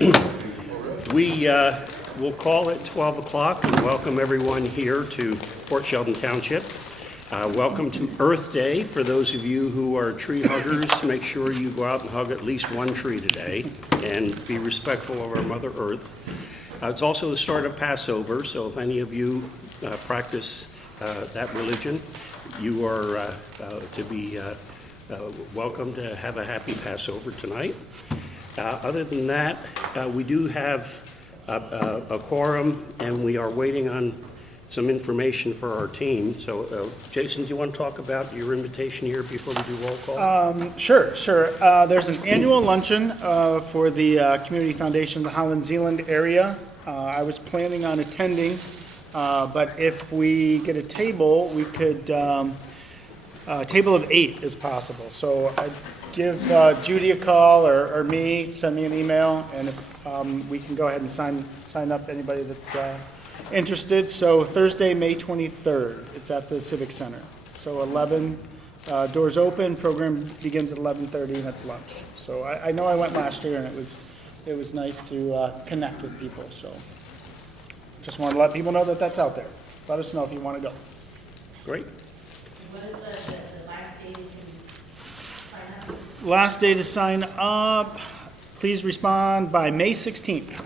We will call it 12 o'clock and welcome everyone here to Port Sheldon Township. Welcome to Earth Day. For those of you who are tree huggers, make sure you go out and hug at least one tree today and be respectful of our Mother Earth. It's also the start of Passover, so if any of you practice that religion, you are to be welcome to have a happy Passover tonight. Other than that, we do have a quorum, and we are waiting on some information for our team. So, Jason, do you want to talk about your invitation here before we do roll call? Sure. There's an annual luncheon for the Community Foundation of the Holland Zealand area. I was planning on attending, but if we get a table, we could, a table of 8 is possible. So I'd give Judy a call or me, send me an email, and if, we can go ahead and sign up anybody that's interested. So Thursday, May 23rd, it's at the Civic Center. So 11, doors open, program begins at 11:30, and that's lunch. So I know I went last year, and it was nice to connect with people. So just wanted to let people know that that's out there. Let us know if you want to go. Great. What is the last day you can sign up? Last day to sign up, please respond by May 16th.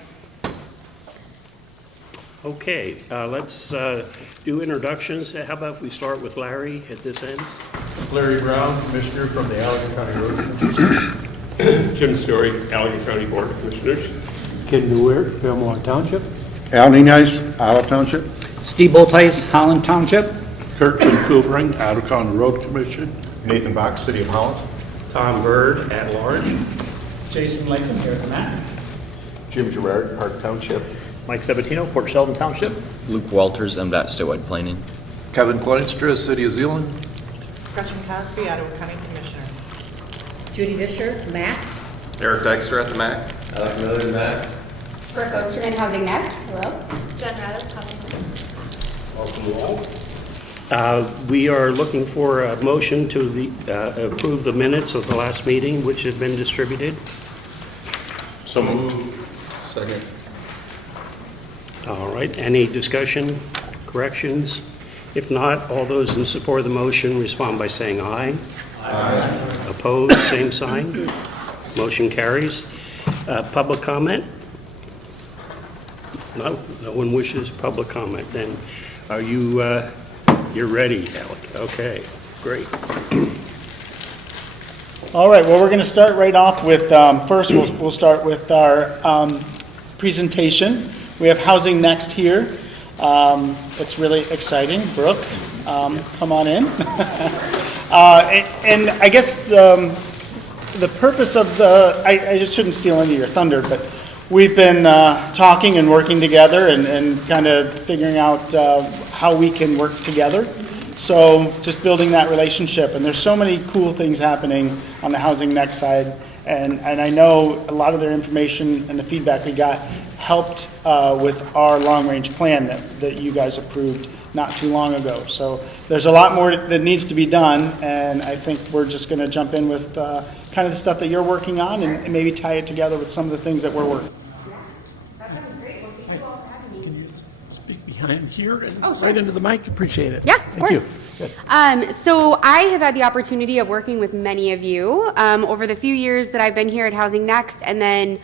Okay, let's do introductions. How about if we start with Larry at this end? Larry Brown, Commissioner from the Allegan County Road Commissioners. Jim Story, Allegan County Board of Commissioners. Ken Newer, Fillmore Township. Al Ninias, Olive Township. Steve Boltice, Holland Township. Kurt Van Koovering, Ottawa County Road Commission. Nathan Bach, City of Holland. Tom Bird at large. Jason Lakeman here at the MACC. Jim Gerard, Park Township. Mike Sabatino, Port Sheldon Township. Luke Walters, MDOT statewide planning. Kevin Kleinstra, City of Zealand. Gretchen Cosby, Ottawa County Commissioner. Judy Vischer, MACC. Eric Dykstra at the MACC. Alec Miller, MACC. Brooke Osterman, Housing Next. Hello. Jen Radis, Housing Next. Welcome to all. We are looking for a motion to approve the minutes of the last meeting, which have been distributed. So moved. Second. All right, any discussion, corrections? If not, all those in support of the motion respond by saying aye. Aye. Opposed, same sign. Motion carries. Public comment? No one wishes public comment. Then are you, you're ready, Alec? Okay, great. All right, well, we're going to start right off with, first we'll start with our presentation. We have Housing Next here. It's really exciting. Brooke, come on in. And I guess the purpose of I just shouldn't steal any of your thunder, but we've been talking and working together and kind of figuring out how we can work together. So just building that relationship. And there's so many cool things happening on the Housing Next side. And I know a lot of their information and the feedback we got helped with our long-range plan that you guys approved not too long ago. So there's a lot more that needs to be done, and I think we're just going to jump in with kind of the stuff that you're working on and maybe tie it together with some of the things that we're working on. That sounds great. Well, thank you all for having me. Can you speak behind here and Oh, sure. right into the mic? Appreciate it. Yeah, of Thank course. you. Good. So I have had the opportunity of working with many of you over the few years that I've been here at Housing Next, and then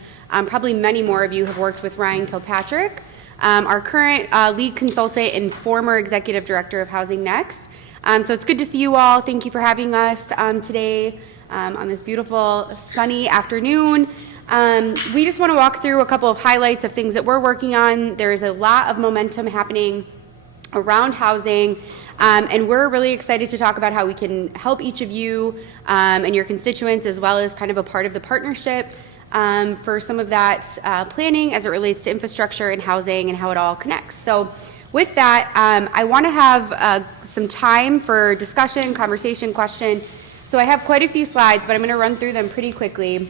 probably many more of you have worked with Ryan Kilpatrick, our current lead consultant and former executive director of Housing Next. So it's good to see you all. Thank you for having us today on this beautiful sunny afternoon. We just want to walk through a couple of highlights of things that we're working on. There is a lot of momentum happening around housing. And we're really excited to talk about how we can help each of you and your constituents, as well as kind of a part of the partnership for some of that planning as it relates to infrastructure and housing and how it all connects. So with that, I want to have some time for discussion, conversation, question. So I have quite a few slides, but I'm going to run through them pretty quickly.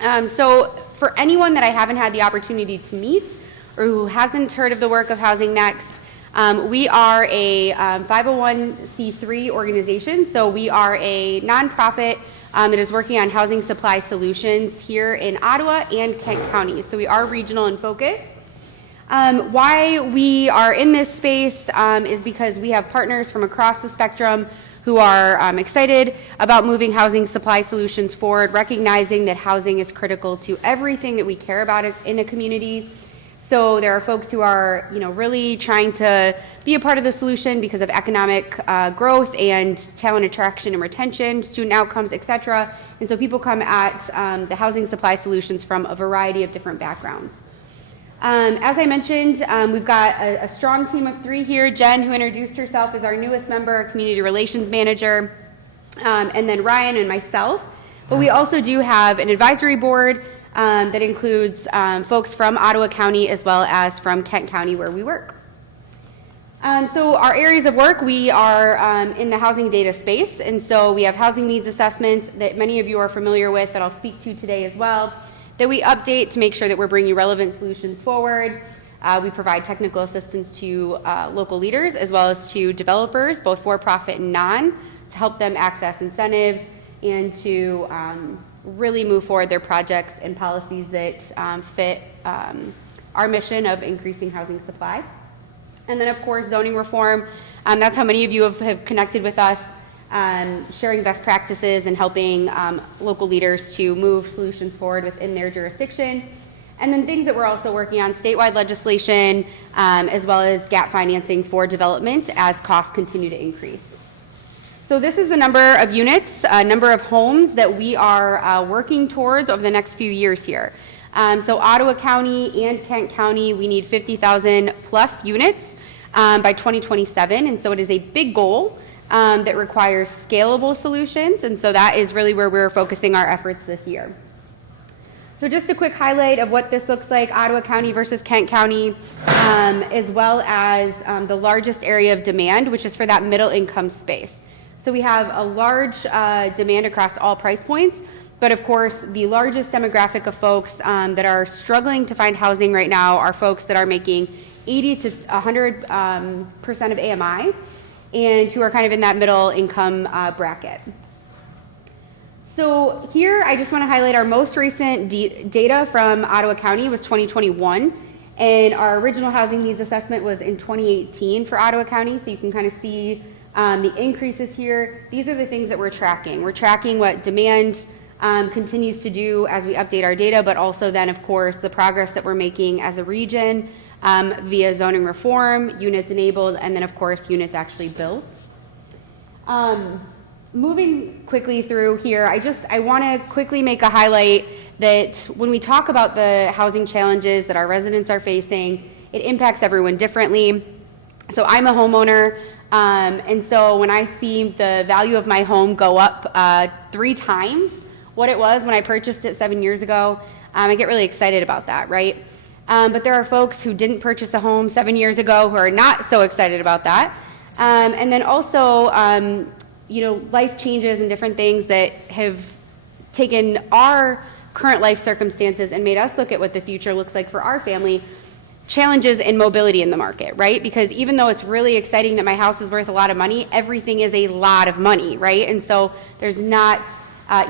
So for anyone that I haven't had the opportunity to meet or who hasn't heard of the work of Housing Next, We are a 501c3 organization, so we are a nonprofit that is working on housing supply solutions here in Ottawa and Kent County. So we are regional in focus. Why we are in this space is because we have partners from across the spectrum who are excited about moving housing supply solutions forward, recognizing that housing is critical to everything that we care about in a community. So there are folks who are, really trying to be a part of the solution because of economic growth and talent attraction and retention, student outcomes, et cetera. And so people come at the housing supply solutions from a variety of different backgrounds. As I mentioned, we've got a strong team of 3 here. Jen, who introduced herself, is our newest member, our community relations manager, and then Ryan and myself. But we also do have an advisory board that includes folks from Ottawa County as well as from Kent County where we work. So our areas of work, we are in the housing data space, and so we have housing needs assessments that many of you are familiar with that I'll speak to today as well, that we update to make sure that we're bringing relevant solutions forward. We provide technical assistance to local leaders as well as to developers, both for-profit and non, to help them access incentives and to really move forward their projects and policies that fit our mission of increasing housing supply. And then, of course, zoning reform. That's how many of you have connected with us, sharing best practices and helping local leaders to move solutions forward within their jurisdiction. And then things that we're also working on, statewide legislation, as well as gap financing for development as costs continue to increase. So this is the number of units, number of homes that we are working towards over the next few years here. So Ottawa County and Kent County, we need 50,000 plus units by 2027, and so it is a big goal that requires scalable solutions, and so that is really where we're focusing our efforts this year. So just a quick highlight of what this looks like, Ottawa County versus Kent County, as well as the largest area of demand, which is for that middle income space. So we have a large demand across all price points, but of course, the largest demographic of folks that are struggling to find housing right now are folks that are making 80 to 100% of AMI and who are kind of in that middle income bracket. So here, I just want to highlight our most recent data from Ottawa County was 2021, and our original housing needs assessment was in 2018 for Ottawa County, so you can kind of see the increases here. These are the things that we're tracking. We're tracking what demand continues to do as we update our data, but also then, of course, the progress that we're making as a region via zoning reform, units enabled, and then, of course, units actually built. Moving quickly through here, I want to quickly make a highlight that when we talk about the housing challenges that our residents are facing, it impacts everyone differently. So I'm a homeowner, and so when I see the value of my home go up 3 times what it was when I purchased it 7 years ago, I get really excited about that, right? But there are folks who didn't purchase a home 7 years ago who are not so excited about that. And then also, life changes and different things that have taken our current life circumstances and made us look at what the future looks like for our family, challenges in mobility in the market, right? Because even though it's really exciting that my house is worth a lot of money, everything is a lot of money, right? And so there's not,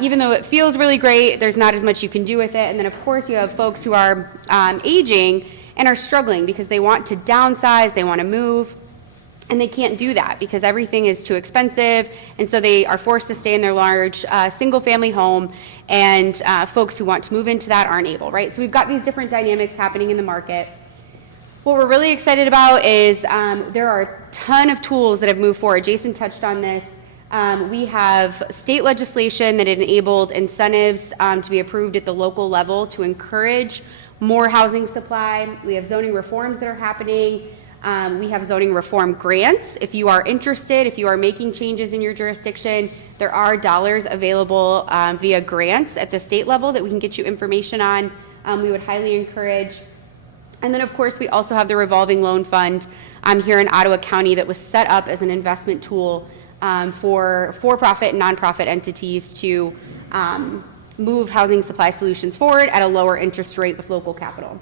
even though it feels really great, there's not as much you can do with it. And then, of course, you have folks who are aging and are struggling because they want to downsize, they want to move, and they can't do that because everything is too expensive, and so they are forced to stay in their large single-family home, and folks who want to move into that aren't able, right? So we've got these different dynamics happening in the market. What we're really excited about is there are a ton of tools that have moved forward. Jason touched on this. We have state legislation that enabled incentives to be approved at the local level to encourage more housing supply. We have zoning reforms that are happening. We have zoning reform grants. If you are interested, if you are making changes in your jurisdiction, there are dollars available via grants at the state level that we can get you information on. We would highly encourage. And then, of course, we also have the revolving loan fund here in Ottawa County that was set up as an investment tool for for-profit and nonprofit entities to move housing supply solutions forward at a lower interest rate with local capital.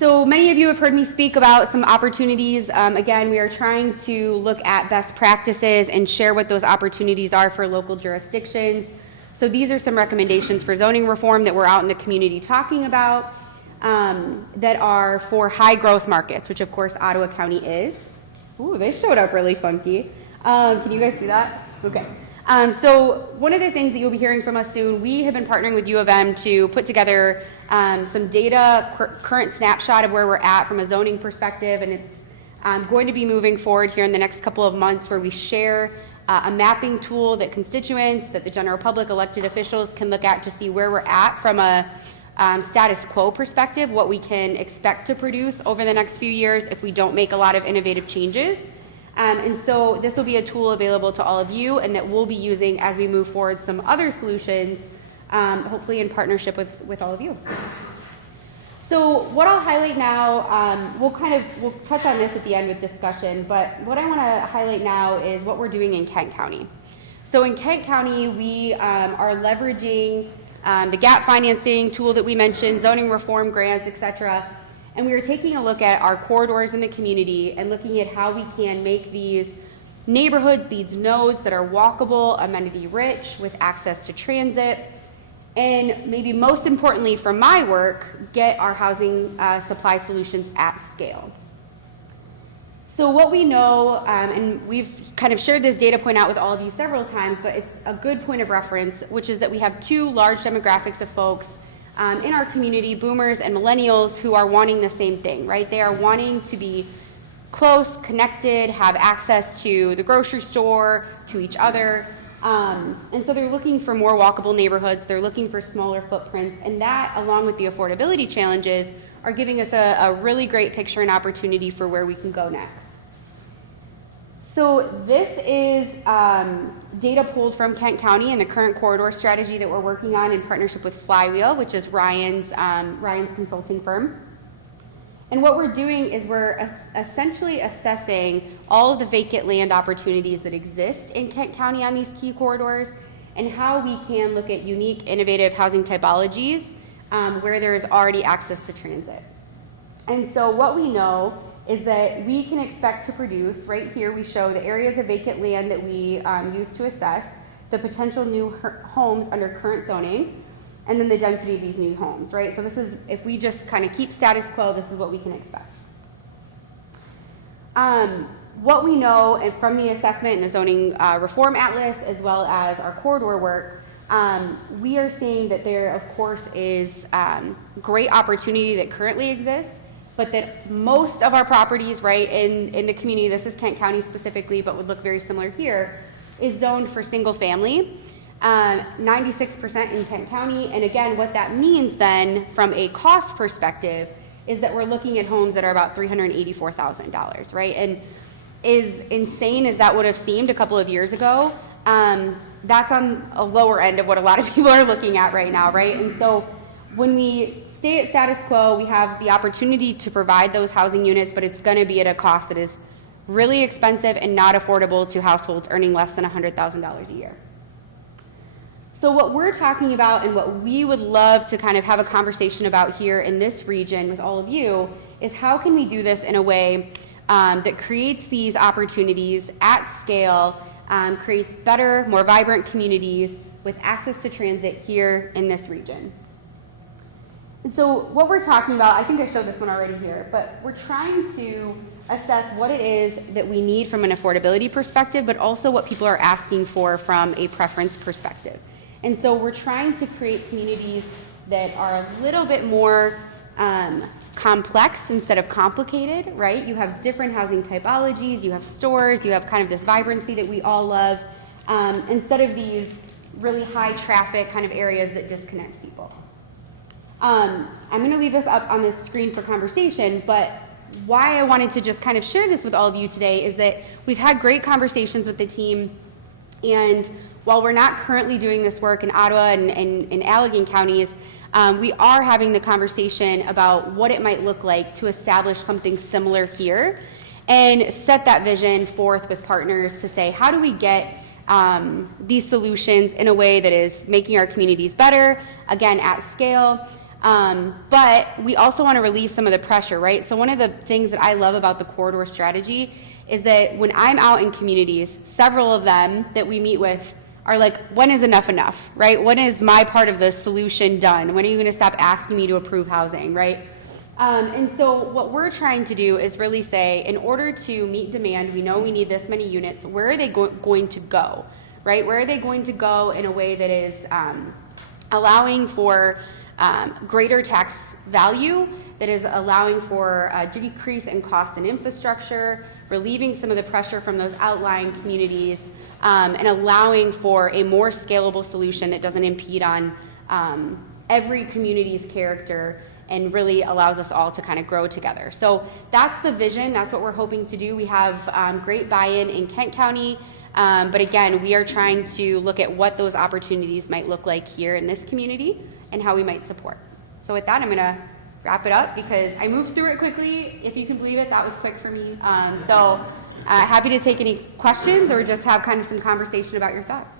So many of you have heard me speak about some opportunities. Again, we are trying to look at best practices and share what those opportunities are for local jurisdictions. So these are some recommendations for zoning reform that we're out in the community talking about that are for high growth markets, which of course Ottawa County is. Ooh, they showed up really funky. Can you guys see that? Okay. So one of the things that you'll be hearing from us soon, we have been partnering with U of M to put together some data, current snapshot of where we're at from a zoning perspective, and it's going to be moving forward here in the next couple of months where we share a mapping tool that constituents, that the general public, elected officials can look at to see where we're at from a status quo perspective, what we can expect to produce over the next few years if we don't make a lot of innovative changes. And so this will be a tool available to all of you and that we'll be using as we move forward some other solutions, hopefully in partnership with all of you. So what I'll highlight now, we'll touch on this at the end with discussion, but what I want to highlight now is what we're doing in Kent County. So in Kent County, we are leveraging the gap financing tool that we mentioned, zoning reform grants, etc. And we are taking a look at our corridors in the community and looking at how we can make these neighborhoods, these nodes that are walkable, amenity rich, with access to transit, and maybe most importantly for my work, get our housing supply solutions at scale. So what we know, and we've kind of shared this data point out with all of you several times, but it's a good point of reference, which is that we have two large demographics of folks in our community, boomers and millennials, who are wanting the same thing, right? They are wanting to be close, connected, have access to the grocery store, to each other. And so they're looking for more walkable neighborhoods, they're looking for smaller footprints, and that, along with the affordability challenges, are giving us a really great picture and opportunity for where we can go next. So this is data pulled from Kent County and the current corridor strategy that we're working on in partnership with Flywheel, which is Ryan's consulting firm. And what we're doing is we're essentially assessing all of the vacant land opportunities that exist in Kent County on these key corridors and how we can look at unique, innovative housing typologies where there is already access to transit. And so what we know is that we can expect to produce, right here we show the areas of vacant land that we use to assess the potential new homes under current zoning, and then the density of these new homes, right? So this is, if we just kind of keep status quo, this is what we can expect. What we know from the assessment and the zoning reform atlas, as well as our corridor work, we are seeing that there, of course, is great opportunity that currently exists, but that most of our properties, right, in the community, this is Kent County specifically, but would look very similar here, is zoned for single family, 96% in Kent County. And again, what that means then from a cost perspective is that we're looking at homes that are about $384,000, right? And as insane as that would have seemed a couple of years ago, that's on a lower end of what a lot of people are looking at right now, right? And so when we stay at status quo, we have the opportunity to provide those housing units, but it's going to be at a cost that is really expensive and not affordable to households earning less than $100,000 a year. So what we're talking about and what we would love to kind of have a conversation about here in this region with all of you is how can we do this in a way that creates these opportunities at scale, creates better, more vibrant communities with access to transit here in this region. And so what we're talking about, I think I showed this one already here, but we're trying to assess what it is that we need from an affordability perspective, but also what people are asking for from a preference perspective. And so we're trying to create communities that are a little bit more complex instead of complicated, right? You have different housing typologies, you have stores, you have kind of this vibrancy that we all love, instead of these really high traffic kind of areas that disconnect people. I'm going to leave this up on the screen for conversation, but why I wanted to just kind of share this with all of you today is that we've had great conversations with the team, and while we're not currently doing this work in Ottawa and in Allegan counties, we are having the conversation about what it might look like to establish something similar here and set that vision forth with partners to say, how do we get these solutions in a way that is making our communities better, again, at scale, But we also want to relieve some of the pressure, right? So one of the things that I love about the corridor strategy is that when I'm out in communities, several of them that we meet with are like, when is enough, right? When is my part of the solution done? When are you going to stop asking me to approve housing, right? And so what we're trying to do is really say, in order to meet demand, we know we need this many units. Where are they going to go, right? Where are they going to go in a way that is allowing for greater tax value, that is allowing for a decrease in cost and infrastructure, relieving some of the pressure from those outlying communities, and allowing for a more scalable solution that doesn't impede on every community's character and really allows us all to kind of grow together. So that's the vision. That's what we're hoping to do. We have great buy-in in Kent County, but again, we are trying to look at what those opportunities might look like here in this community and how we might support. So with that, I'm going to wrap it up because I moved through it quickly. If you can believe it, that was quick for me. Happy to take any questions or just have kind of some conversation about your thoughts.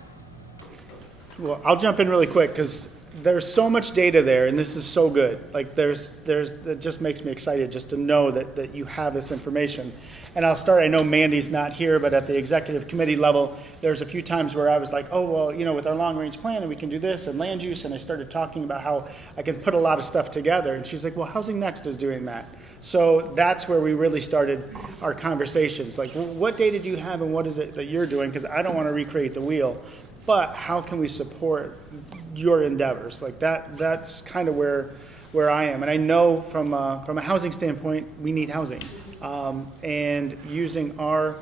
Well, I'll jump in really quick because there's so much data there, and this is so good. Like it just makes me excited just to know that you have this information. And I'll start, I know Mandy's not here, but at the executive committee level, there's a few times where I was like, oh, well, with our long range plan, and we can do this, and land use, and I started talking about how I can put a lot of stuff together. And she's like, well, Housing Next is doing that. So that's where we really started our conversations. Like, what data do you have, and what is it that you're doing? Because I don't want to recreate the wheel. But how can we support your endeavors? Like that's kind of where I am. And I know from a housing standpoint, we need housing. And using our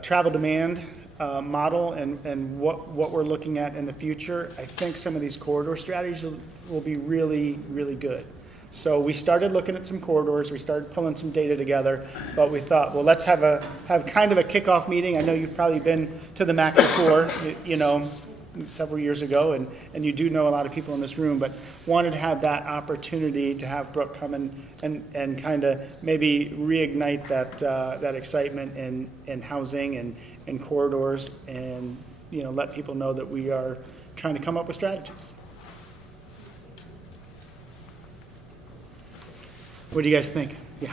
travel demand model and what we're looking at in the future, I think some of these corridor strategies will be really, really good. So we started looking at some corridors, we started pulling some data together, but we thought, well, let's have kind of a kickoff meeting. I know you've probably been to the MACC before, several years ago, and you do know a lot of people in this room, but wanted to have that opportunity to have Brooke come and kind of maybe reignite that excitement in housing and corridors, and let people know that we are trying to come up with strategies. What do you guys think? Yeah.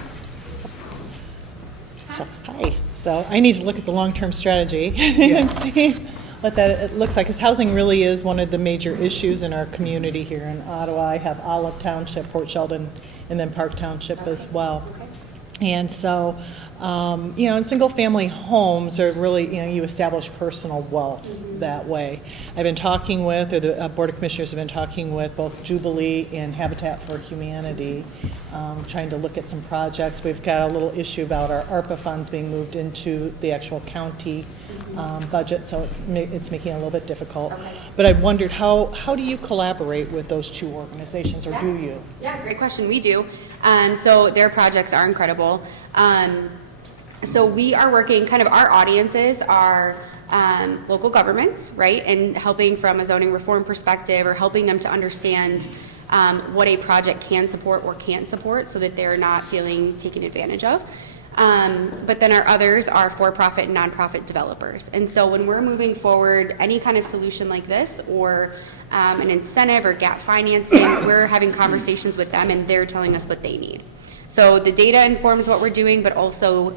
So I need to look at the long-term strategy and see what it looks like, because housing really is one of the major issues in our community here in Ottawa. I have Olive Township, Port Sheldon, and then Park Township as well. And so, and single-family homes are really, you establish personal wealth that way. I've been talking with, or the Board of Commissioners have been talking with both Jubilee and Habitat for Humanity, trying to look at some projects. We've got a little issue about our ARPA funds being moved into the actual county budget, so it's making it a little bit difficult. Okay. But I wondered, how do you collaborate with those two organizations, or do you? Yeah, great question. We do. So their projects are incredible. So we are working, kind of our audiences are local governments, right? And helping from a zoning reform perspective, or helping them to understand what a project can support or can't support, so that they're not feeling taken advantage of. But then our others are for-profit and nonprofit developers. And so when we're moving forward any kind of solution like this, or an incentive or gap financing, we're having conversations with them, and they're telling us what they need. So the data informs what we're doing, but also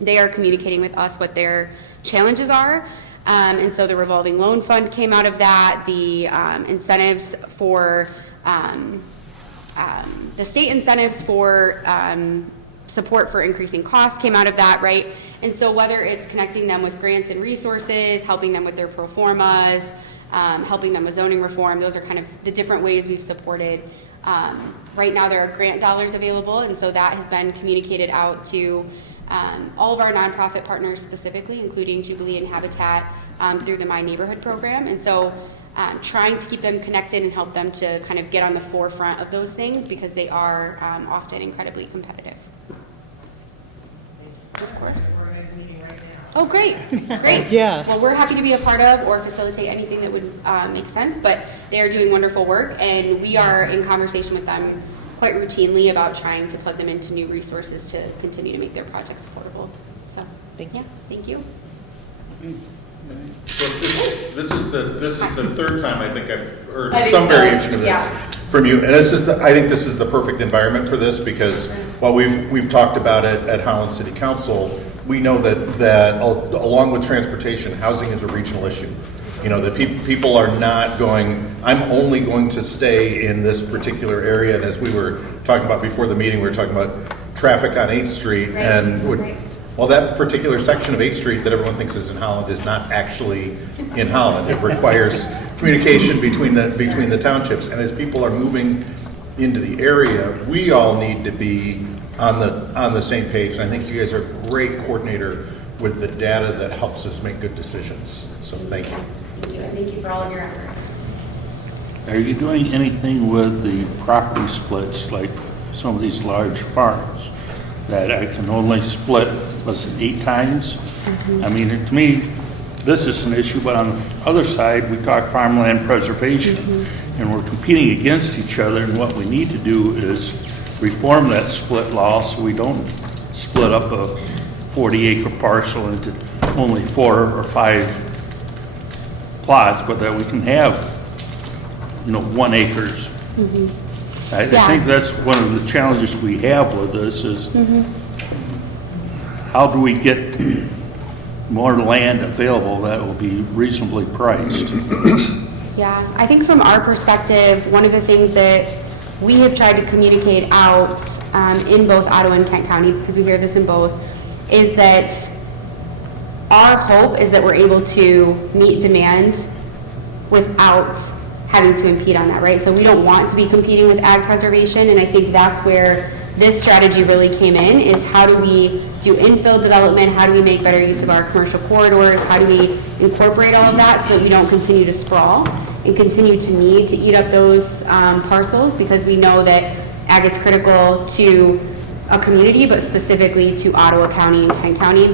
they are communicating with us what their challenges are. And so the revolving loan fund came out of that. The incentives for the state incentives for support for increasing costs came out of that, right? And so whether it's connecting them with grants and resources, helping them with their pro formas, helping them with zoning reform, those are kind of the different ways we've supported. Right now there are grant dollars available, and so that has been communicated out to all of our nonprofit partners specifically, including Jubilee and Habitat, through the My Neighborhood program. And so trying to keep them connected and help them to kind of get on the forefront of those things, because they are often incredibly competitive. Of course. Oh, great. Great. Yes. Well, we're happy to be a part of or facilitate anything that would make sense, but they are doing wonderful work, and we are in conversation with them quite routinely about trying to plug them into new resources to continue to make their projects affordable. So, Thank you. Thank you. Thanks. This is the third time I think I've heard I think some so, variation of this yeah. from you. And I think this is the perfect environment for this because while we've talked about it at Holland City Council, we know that along with transportation, housing is a regional issue. You know, that people are not going, I'm only going to stay in this particular area. And as we were talking about before the meeting, we were talking about traffic on 8th Street. Right. And Right. well, that particular section of 8th Street that everyone thinks is in Holland is not actually in Holland. It requires communication between the townships. And as people are moving into the area, we all need to be on the same page. And I think you guys are a great coordinator with the data that helps us make good decisions. So thank you. Thank you, and thank you for all of your efforts. Are you doing anything with the property splits, like some of these large farms, that I can only split, was it 8 times? I mean, to me, this is an issue, but on the other side, we talk farmland preservation, and we're competing against each other, and what we need to do is reform that split law so we don't split up a 40-acre parcel into only 4 or 5 plots, but that we can have, 1 acres. I think that's one of the challenges we have with this is how do we get more land available that will be reasonably priced? Yeah, I think from our perspective, one of the things that we have tried to communicate out in both Ottawa and Kent County, because we hear this in both, is that our hope is that we're able to meet demand without having to impede on that, right? So we don't want to be competing with ag preservation, and I think that's where this strategy really came in, is how do we do infill development, how do we make better use of our commercial corridors, how do we incorporate all of that so that we don't continue to sprawl and continue to need to eat up those parcels, because we know that ag is critical to a community, but specifically to Ottawa County and Kent County.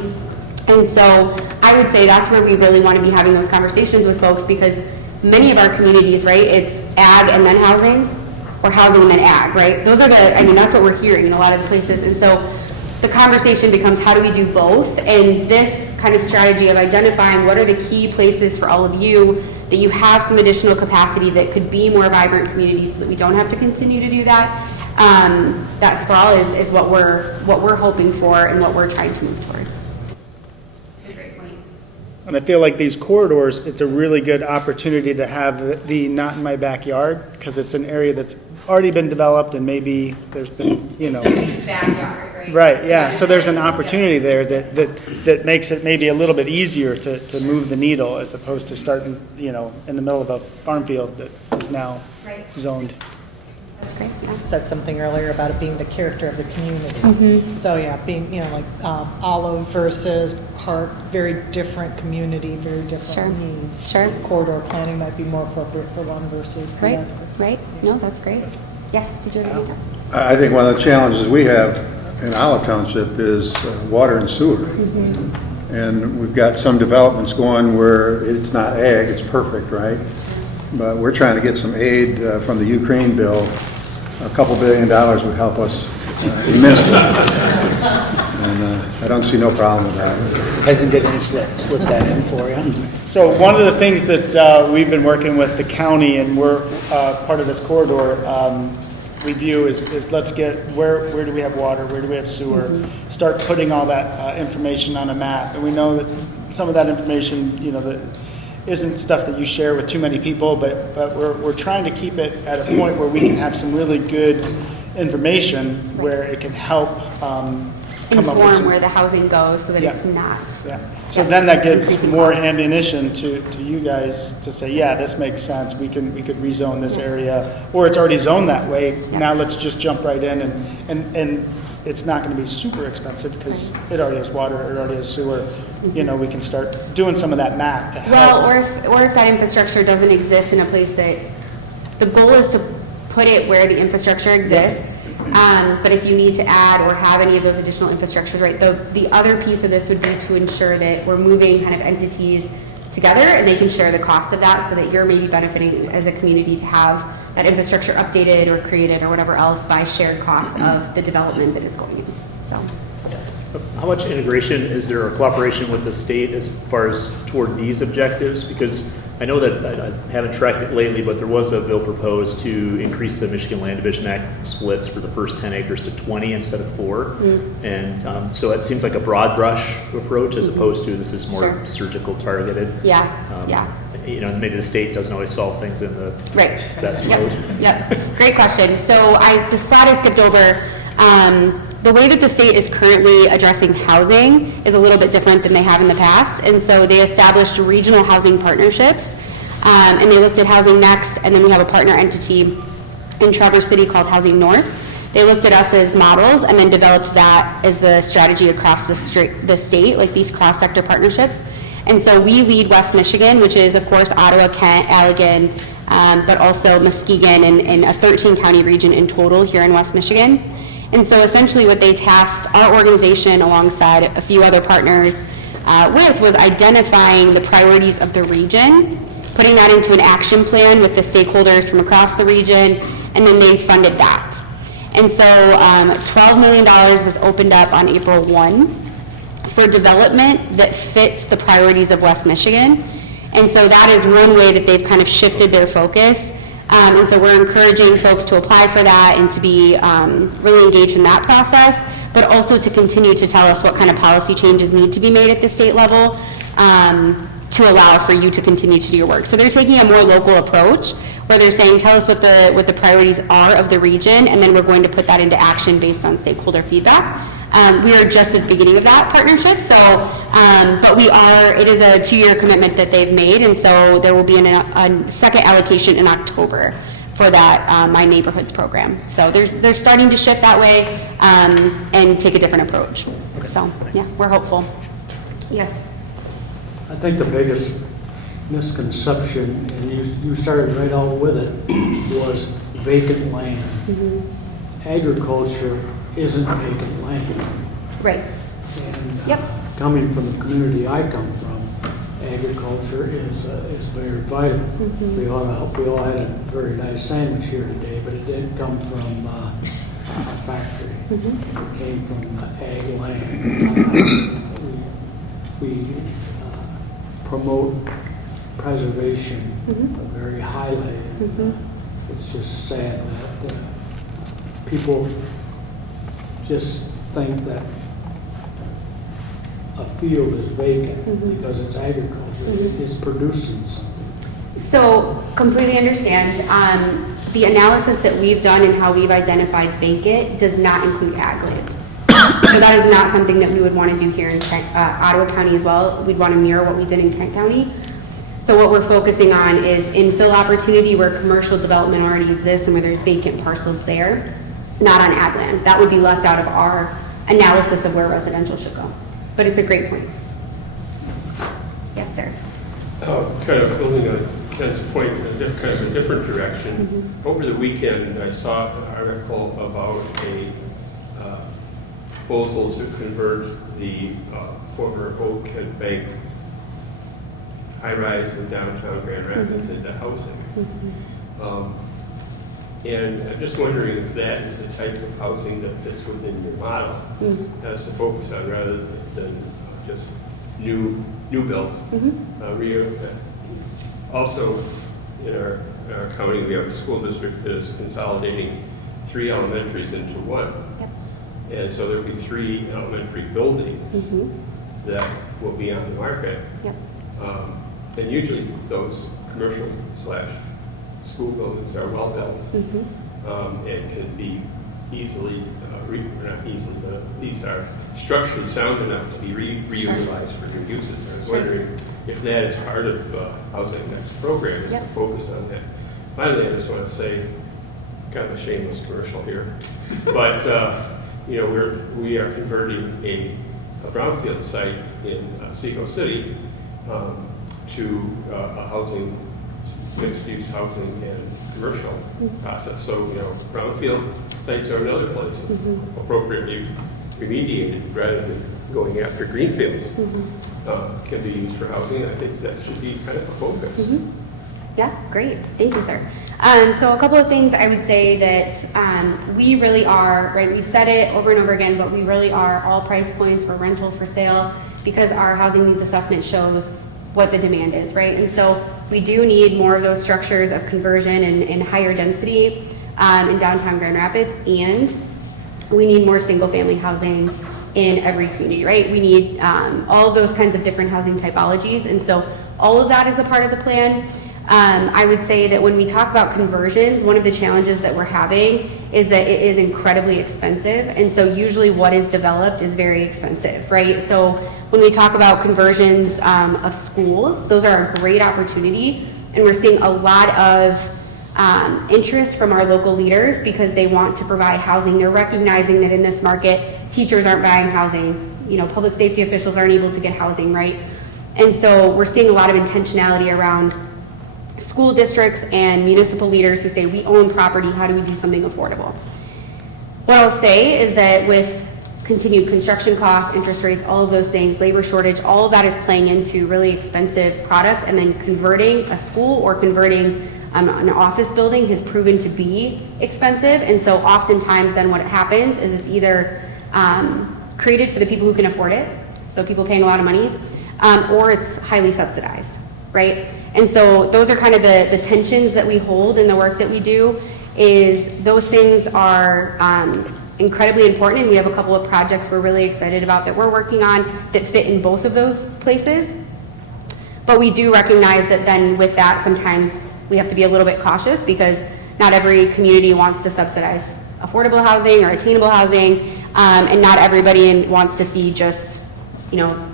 And so I would say that's where we really want to be having those conversations with folks, because many of our communities, right, it's ag and then housing, or housing and then ag, right? Those are that's what we're hearing in a lot of places. And so the conversation becomes, how do we do both? And this kind of strategy of identifying what are the key places for all of you that you have some additional capacity that could be more vibrant communities so that we don't have to continue to do that. That sprawl is what we're hoping for and what we're trying to move towards. It's a great point. And I feel like these corridors, it's a really good opportunity to have the not in my backyard, because it's an area that's already been developed and maybe there's been, Backyard, right? Right, yeah, so there's an opportunity there that makes it maybe a little bit easier to move the needle as opposed to starting, in the middle of a farm field that is now Right. zoned. Okay, yeah. Said something earlier about it being the character of the community. So yeah, being, like Olive versus Park, very different community, very different Sure. needs. Sure. Corridor planning might be more appropriate for one versus the Right, other. right. No, that's great. Yes, did you have a hand? I think one of the challenges we have in Olive Township is water and sewer. And we've got some developments going where it's not ag, it's perfect, right? But we're trying to get some aid from the Ukraine bill. A couple $1 billion would help us immensely. And I don't see no problem with that. Hasn't did any slip that in for you. So one of the things that we've been working with the county, and we're part of this corridor review is let's get where do we have water, where do we have sewer, start putting all that information on a map. And we know that some of that information, that isn't stuff that you share with too many people, but we're trying to keep it at a point where we can have some really good information where it can help come up with Inform some, where the housing goes so that Yeah. it's not. yeah. So then that gives more ammunition to you guys to say, yeah, this makes sense. We could rezone this area, or it's already zoned that way. Yeah. Now let's just jump right in, and it's not going to be super expensive because it already has water, it already has sewer. We can start doing some of that math to help. Well, or if that infrastructure doesn't exist in a place that, the goal is to put it where the infrastructure exists. But if you need to add or have any of those additional infrastructures, right, the other piece of this would be to ensure that we're moving kind of entities together and they can share the cost of that so that you're maybe benefiting as a community to have that infrastructure updated or created or whatever else by shared costs of the development that is going in. So, How much integration is there or cooperation with the state as far as toward these objectives? Because I know that I haven't tracked it lately, but there was a bill proposed to increase the Michigan Land Division Act splits for the first 10 acres to 20 instead of 4. And so it seems like a broad brush approach as opposed to this is more surgical targeted. Yeah. You know, maybe the state doesn't always solve things in the best Yep. mode. Yep. Great question. So the slide I skipped over. The way that the state is currently addressing housing is a little bit different than they have in the past. And so they established regional housing partnerships, and they looked at Housing Next, and then we have a partner entity in Traverse City called Housing North. They looked at us as models and then developed that as the strategy across the state, like these cross-sector partnerships. And so we lead West Michigan, which is, of course, Ottawa, Kent, Allegan, but also Muskegon and a 13-county region in total here in West Michigan. And so essentially what they tasked our organization alongside a few other partners with was identifying the priorities of the region, putting that into an action plan with the stakeholders from across the region, and then they funded that. And so $12 million was opened up on April 1 for development that fits the priorities of West Michigan. And so that is one way that they've kind of shifted their focus. And so we're encouraging folks to apply for that and to be really engaged in that process, but also to continue to tell us what kind of policy changes need to be made at the state level to allow for you to continue to do your work. So they're taking a more local approach where they're saying, tell us what the priorities are of the region, and then we're going to put that into action based on stakeholder feedback. We are just at the beginning of that partnership, so but it is a 2-year commitment that they've made, and so there will be a second allocation in October for that My Neighborhoods program. So they're starting to shift that way and take a different approach. So yeah, we're hopeful. Yes. I think the biggest misconception, and you started right out with it, was vacant land. Agriculture isn't vacant land. Right. And coming from the community I come from, agriculture is very vital. We all had a very nice sandwich here today, but it did come from a factory. It came from ag land. We promote preservation very highly. It's just sad that people just think that a field is vacant because it's agriculture. It's producing something. So completely understand. The analysis that we've done and how we've identified vacant does not include ag land. So that is not something that we would want to do here in Ottawa County as well. We'd want to mirror what we did in Kent County. So what we're focusing on is infill opportunity where commercial development already exists and where there's vacant parcels there, not on ag land. That would be left out of our analysis of where residential should go. But it's a great point. Yes, sir. Kind of building on Ken's point in kind of a different direction. Over the weekend, I saw an article about a proposal to convert the former Oak and Bank high-rise in downtown Grand Rapids into housing. And I'm just wondering if that is the type of housing that fits within your model as to focus on rather than just new build. Also, in our county, we have a school district that is consolidating 3 elementaries into 1. And so there'll be 3 elementary buildings that will be on the market. And usually those commercial / school buildings are well built and can be easily, not easily, but these are structurally sound enough to be reutilized for new uses. I was wondering if that is part of Housing Next program, is to focus on that. Finally, I just want to say, kind of a shameless commercial here, but we are converting a brownfield site in Seco City to a housing, mixed-use housing and commercial process. So, brownfield sites are another place appropriately remediated rather than going after greenfields. Can be used for housing. I think that should be kind of a focus. Yeah, great. Thank you, sir. So a couple of things I would say that we really are, right, we've said it over and over again, but we really are all price points for rental for sale because our housing needs assessment shows what the demand is, right? And so we do need more of those structures of conversion and higher density in downtown Grand Rapids, and we need more single-family housing in every community, right? We need all of those kinds of different housing typologies, and so all of that is a part of the plan. I would say that when we talk about conversions, one of the challenges that we're having is that it is incredibly expensive, and so usually what is developed is very expensive, right? So when we talk about conversions of schools, those are a great opportunity, and we're seeing a lot of interest from our local leaders because they want to provide housing. They're recognizing that in this market, teachers aren't buying housing, public safety officials aren't able to get housing, right? And so we're seeing a lot of intentionality around school districts and municipal leaders who say, we own property, how do we do something affordable? What I'll say is that with continued construction costs, interest rates, all of those things, labor shortage, all of that is playing into really expensive product, and then converting a school or converting an office building has proven to be expensive. And so oftentimes then what happens is it's either created for the people who can afford it, so people paying a lot of money, or it's highly subsidized, right? And so those are kind of the tensions that we hold in the work that we do, is those things are incredibly important, and we have a couple of projects we're really excited about that we're working on that fit in both of those places. But we do recognize that then with that, sometimes we have to be a little bit cautious because not every community wants to subsidize affordable housing or attainable housing, and not everybody wants to see just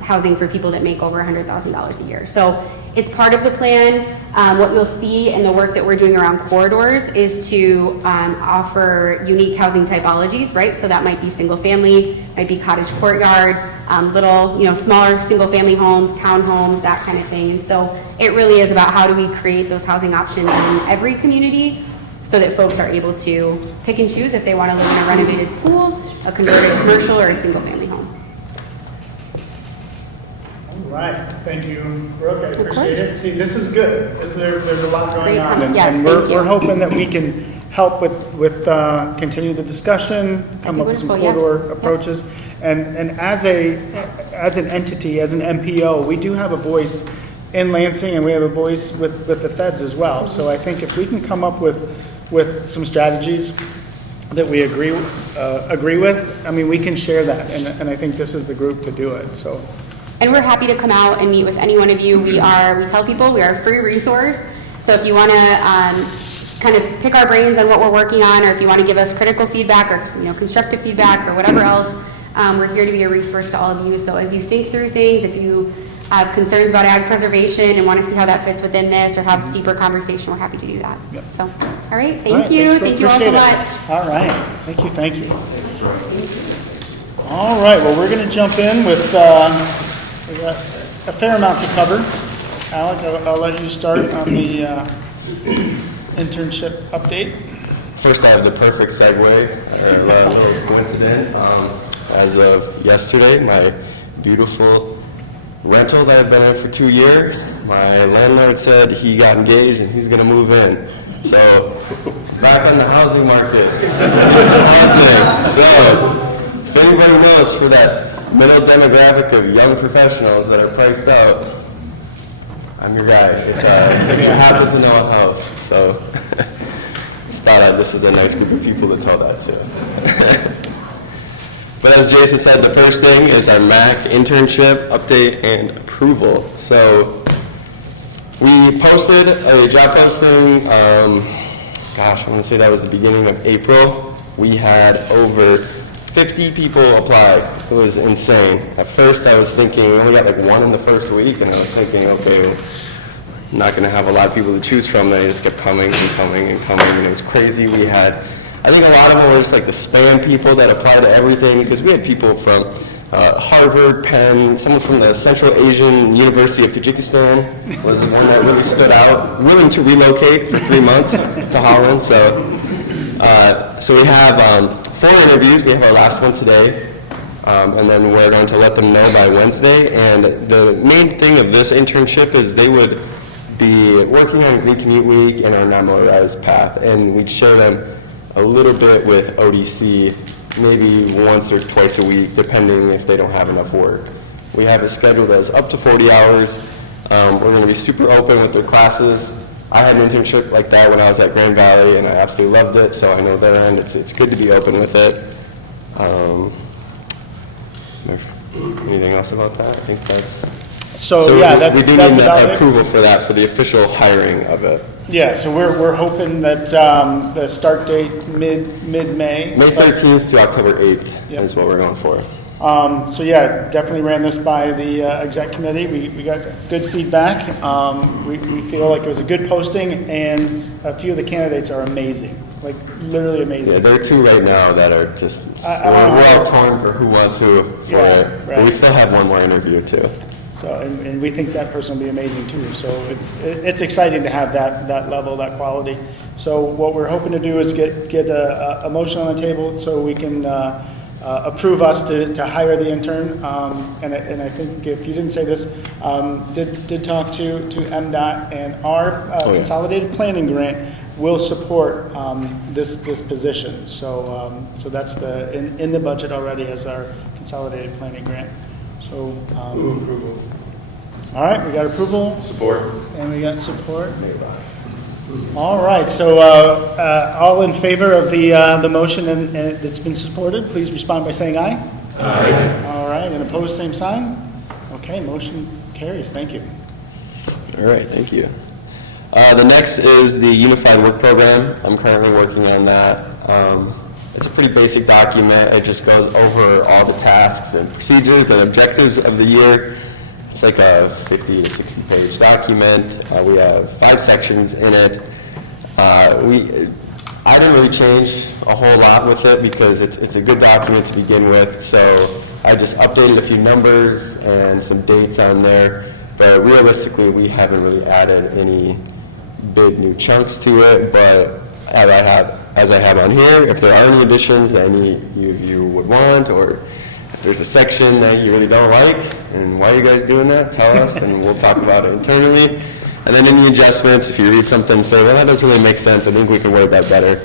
housing for people that make over $100,000 a year. So it's part of the plan. What you'll see in the work that we're doing around corridors is to offer unique housing typologies, right? So that might be single family, might be cottage courtyard, little, smaller single family homes, townhomes, that kind of thing. And so it really is about how do we create those housing options in every community so that folks are able to pick and choose if they want to live in a renovated school, a converted commercial, or a single family home. All right, thank you, Brooke, I appreciate it. See, this is good. There's a lot going on, and we're hoping that we can help with continue the discussion, come up with some corridor approaches, and as an entity, as an MPO, we do have a voice in Lansing, and we have a voice with the feds as well. So I think if we can come up with some strategies that we agree with, I mean, we can share that, and I think this is the group to do it. So. And we're happy to come out and meet with any one of you. We tell people we are a free resource. So if you want to kind of pick our brains on what we're working on, or if you want to give us critical feedback or constructive feedback or whatever else, we're here to be a resource to all of you. So as you think through things, if you have concerns about ag preservation and want to see how that fits within this or have deeper conversation, we're happy to do that. Yep. So, all right, thank you. Thank you all so much. All right, thank you. All right, well, we're going to jump in with we got a fair amount to cover. Alec, I'll let you start on the internship update. First, I have the perfect segue. A little coincident. As of yesterday, my beautiful rental that I've been in for 2 years, my landlord said he got engaged and he's going to move in. So, back on the housing market. So, if anybody knows for that middle demographic of young professionals that are priced out, I'm your guy. If you happen to know a house. So, just thought this is a nice group of people to tell that to. But as Jason said, the first thing is our MACC internship update and approval. So, we posted a job posting, I want to say that was the beginning of April. We had over 50 people applied. It was insane. At first I was thinking, we only got like one in the first week, and I was thinking, okay, I'm not going to have a lot of people to choose from. They just kept coming and coming and coming, and it was crazy. We had, I think a lot of them were just like the spam people that applied to everything, because we had people from Harvard, Penn, someone from the Central Asian University of Tajikistan was the one that really stood out, willing to relocate for 3 months to Holland. So we have 4 interviews. We have our last one today, and then we're going to let them know by Wednesday. And the main thing of this internship is they would be working on Good Commute Week and our non-motorized path, and we'd share them a little bit with ODC, maybe once or twice a week, depending if they don't have enough work. We have it scheduled as up to 40 hours. We're going to be super open with their classes. I had an internship like that when I was at Grand Valley, and I absolutely loved it, so I know their end, it's good to be open with it. Anything else about that? I think that's... So yeah, we do that's need about it. approval for that, for the official hiring of it. Yeah, so we're hoping that the start date mid-May. May 13th to October 8th Yep. is what we're going for. So yeah, definitely ran this by the exec committee. We got good feedback. We feel like it was a good posting, and a few of the candidates are amazing, like literally amazing. Yeah, there are two right now that are just, I we're all torn for who wants who for Yeah, it. But right. we still have one more interview too. So, and we think that person will be amazing too. So it's exciting to have that level, that quality. So what we're hoping to do is get a motion on the table so we can approve us to hire the intern. And I think if you didn't say this, did talk to MDOT, and our consolidated planning grant will support this position. So that's in the budget already as our consolidated planning grant. So, Approval. all right, we got approval. Support. And we got support. All right, so all in favor of the motion and that's been supported, please respond by saying aye. Aye. All right, and opposed, same sign. Okay, motion carries. Thank you. All right, thank you. The next is the Unified Work Program. I'm currently working on that. It's a pretty basic document. It just goes over all the tasks and procedures and objectives of the year. It's like a 50 to 60 page document. We have 5 sections in it. I didn't really change a whole lot with it because it's a good document to begin with. So I just updated a few numbers and some dates on there. But realistically, we haven't really added any big new chunks to it. But as I have on here, if there are any additions that any of you would want, or if there's a section that you really don't like, and why are you guys doing that, tell us, and we'll talk about it internally. And then any adjustments, if you read something and say, well, that doesn't really make sense, I think we can word that better.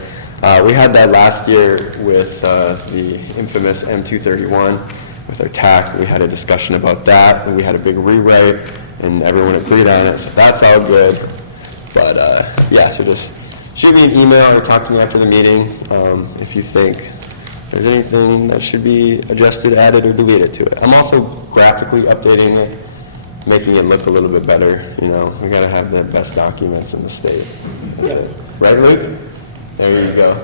We had that last year with the infamous M231 with our TAC. We had a discussion about that, and we had a big rewrite, and everyone agreed on it, so that's all good. But yeah, so just shoot me an email or talk to me after the meeting if you think there's anything that should be adjusted, added, or deleted to it. I'm also graphically updating it, making it look a little bit better. You know, we got to have the best documents in the state. Yes. Right, Luke? There you go.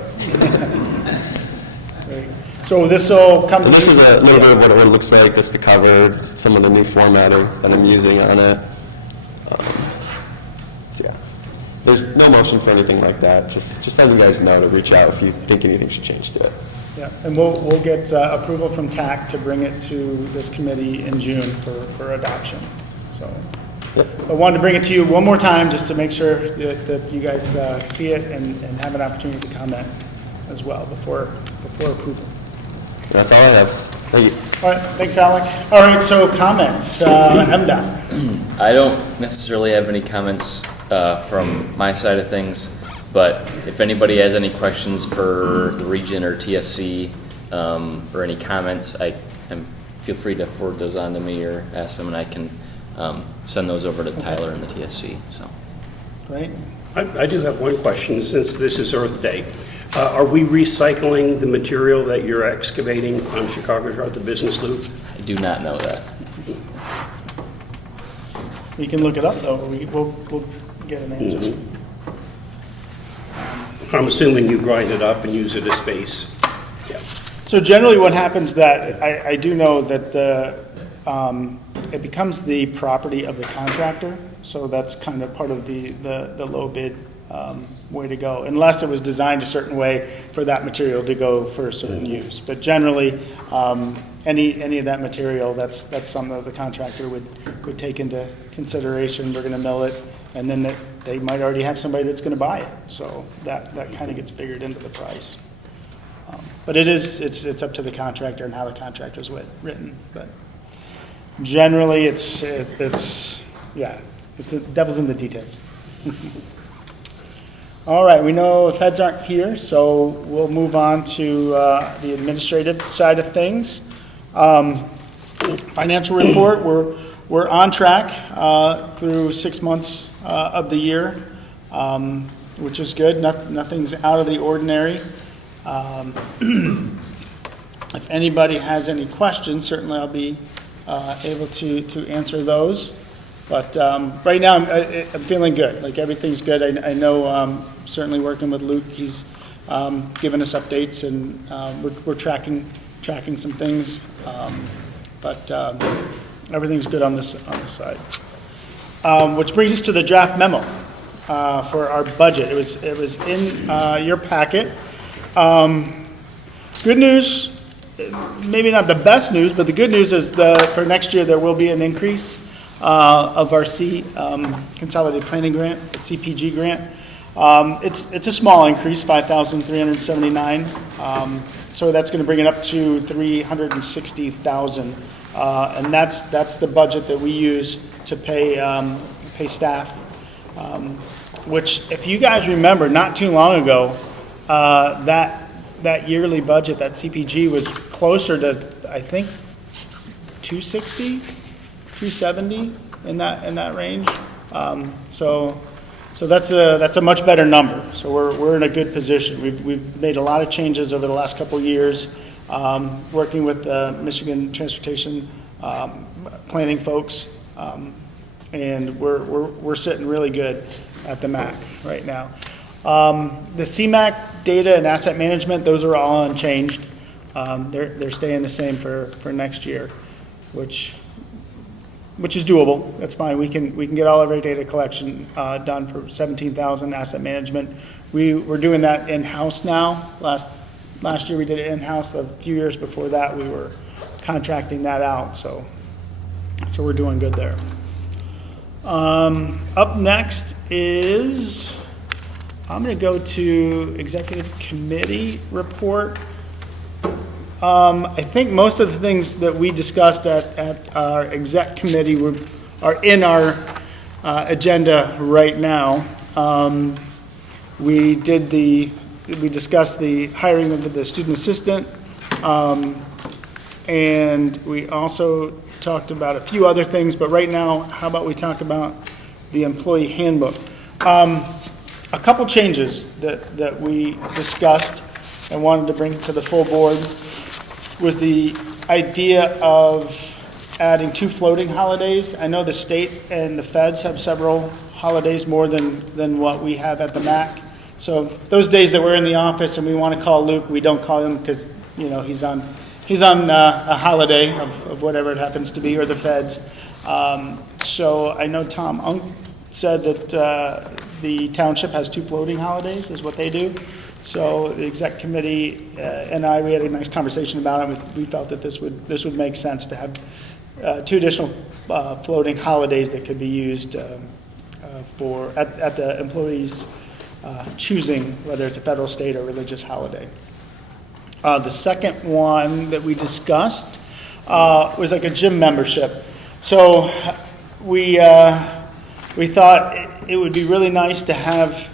So this will come to And this you. is a little bit of what it looks like. This is the cover, some of the new formatting that I'm using on it. So yeah. There's no motion for anything like that. Just let you guys know to reach out if you think anything should change to it. Yeah, and we'll get approval from TAC to bring it to this committee in June for adoption. So I wanted to bring it to you one more time just to make sure that you guys see it and have an opportunity to comment as well before approval. That's all I have. Thank you. All right, thanks, Alec. All right, so comments, MDOT. I don't necessarily have any comments from my side of things, but if anybody has any questions for the region or TSC or any comments, feel free to forward those on to me or ask them, and I can send those over to Tyler and the TSC. So, Great. I do have one question, since this is Earth Day. Are we recycling the material that you're excavating on Chicago Drive, the business loop? I do not know that. You can look it up, though. We'll get an answer. I'm assuming you grind it up and use it as base. Yeah. So generally what happens that, I do know that it becomes the property of the contractor, so that's kind of part of the low bid way to go, unless it was designed a certain way for that material to go for a certain use. But generally, any of that material, that's something that the contractor would take into consideration. We're going to mill it, and then they might already have somebody that's going to buy it, so that kind of gets figured into the price. But it's up to the contractor and how the contractor's written. But generally, it's the devil's in the details. All right, we know the feds aren't here, so we'll move on to the administrative side of things. Financial report, we're on track through 6 months of the year, which is good. Nothing's out of the ordinary. If anybody has any questions, certainly I'll be able to answer those. But right now, I'm feeling good. Like, everything's good. I know, certainly working with Luke, he's given us updates, and we're tracking some things. But everything's good on this side. Which brings us to the draft memo for our budget. It was in your packet. Good news, maybe not the best news, but the good news is for next year there will be an increase of our Consolidated Planning Grant, the CPG grant. It's a small increase, $5,379. So that's going to bring it up to $360,000, and that's the budget that we use to pay staff. Which, if you guys remember, not too long ago, that yearly budget, that CPG, was closer to, I think, 260, 270 in that range. So that's a much better number. So we're in a good position. We've made a lot of changes over the last couple of years, working with the Michigan Transportation Planning folks, and we're sitting really good at the MACC right now. The CMAC data and asset management, those are all unchanged. They're staying the same for next year, which is doable. That's fine. We can get all of our data collection done for $17,000. Asset management, we're doing that in-house now. Last year we did it in-house. A few years before that we were contracting that out. So we're doing good there. Up next is, I'm going to go to executive committee report. I think most of the things that we discussed at our exec committee are in our agenda right now. We discussed the hiring of the student assistant, and we also talked about a few other things, but right now, how about we talk about the employee handbook? A couple changes that we discussed and wanted to bring to the full board was the idea of adding 2 floating holidays. I know the state and the feds have several holidays more than what we have at the MACC. So those days that we're in the office and we want to call Luke, we don't call him because he's on a holiday of whatever it happens to be, or the feds. So I know Tom Unk said that the township has 2 floating holidays, is what they do. So the exec committee and we had a nice conversation about it. We felt that this would make sense to have 2 additional floating holidays that could be used at the employees' choosing, whether it's a federal, state, or religious holiday. The second one that we discussed was like a gym membership. So we thought it would be really nice to have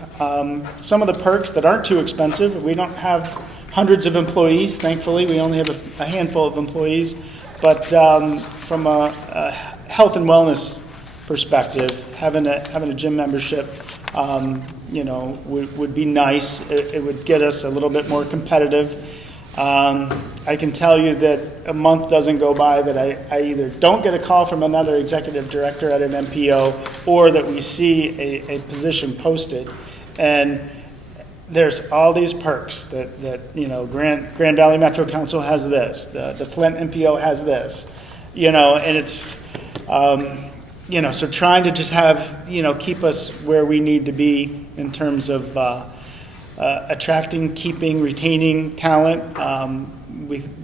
some of the perks that aren't too expensive. We don't have hundreds of employees, thankfully. We only have a handful of employees. But from a health and wellness perspective, having a gym membership, would be nice. It would get us a little bit more competitive. I can tell you that a month doesn't go by that I either don't get a call from another executive director at an MPO, or that we see a position posted, and there's all these perks that Grand Valley Metro Council has this, the Flint MPO has this, and it's so trying to just have keep us where we need to be in terms of attracting, keeping, retaining talent.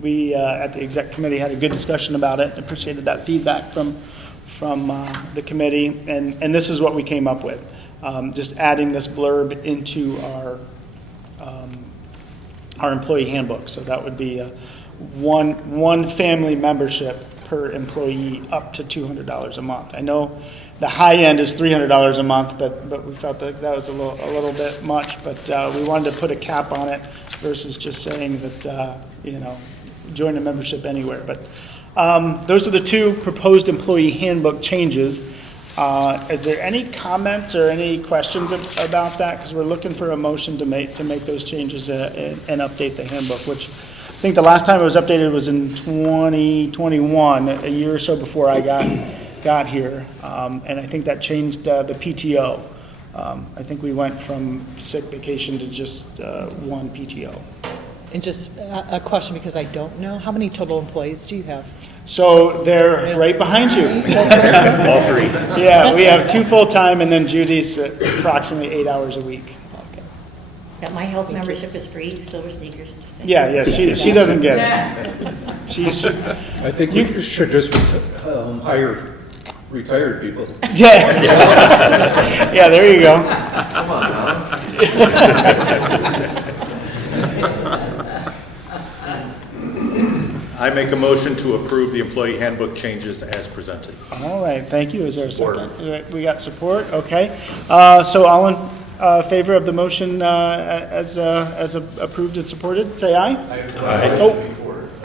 We at the exec committee had a good discussion about it. Appreciated that feedback from the committee, and this is what we came up with. Just adding this blurb into our employee handbook. So that would be one family membership per employee, up to $200 a month. I know The high end is $300 a month, but we felt that that was a little bit much, but we wanted to put a cap on it versus just saying that, join a membership anywhere. But those are the two proposed employee handbook changes. Is there any comments or any questions about that? Because we're looking for a motion to make those changes and update the handbook, which I think the last time it was updated was in 2021, a year or so before I got here. And I think that changed the PTO. I think we went from sick vacation to just one PTO. And just a question, because I don't know, how many total employees do you have? So they're right behind you. All three. Yeah, we have 2 full-time, and then Judy's approximately 8 hours a week. Yeah, my health membership is free, silver sneakers, just saying. Yeah, she doesn't get it. She's just, I think you should just hire retired people. yeah. Yeah, there you go. Come on now. I make a motion to approve the employee handbook changes as presented. All right, thank you. Is there a second? We got support, okay. So all in favor of the motion as approved and supported, say aye. Aye.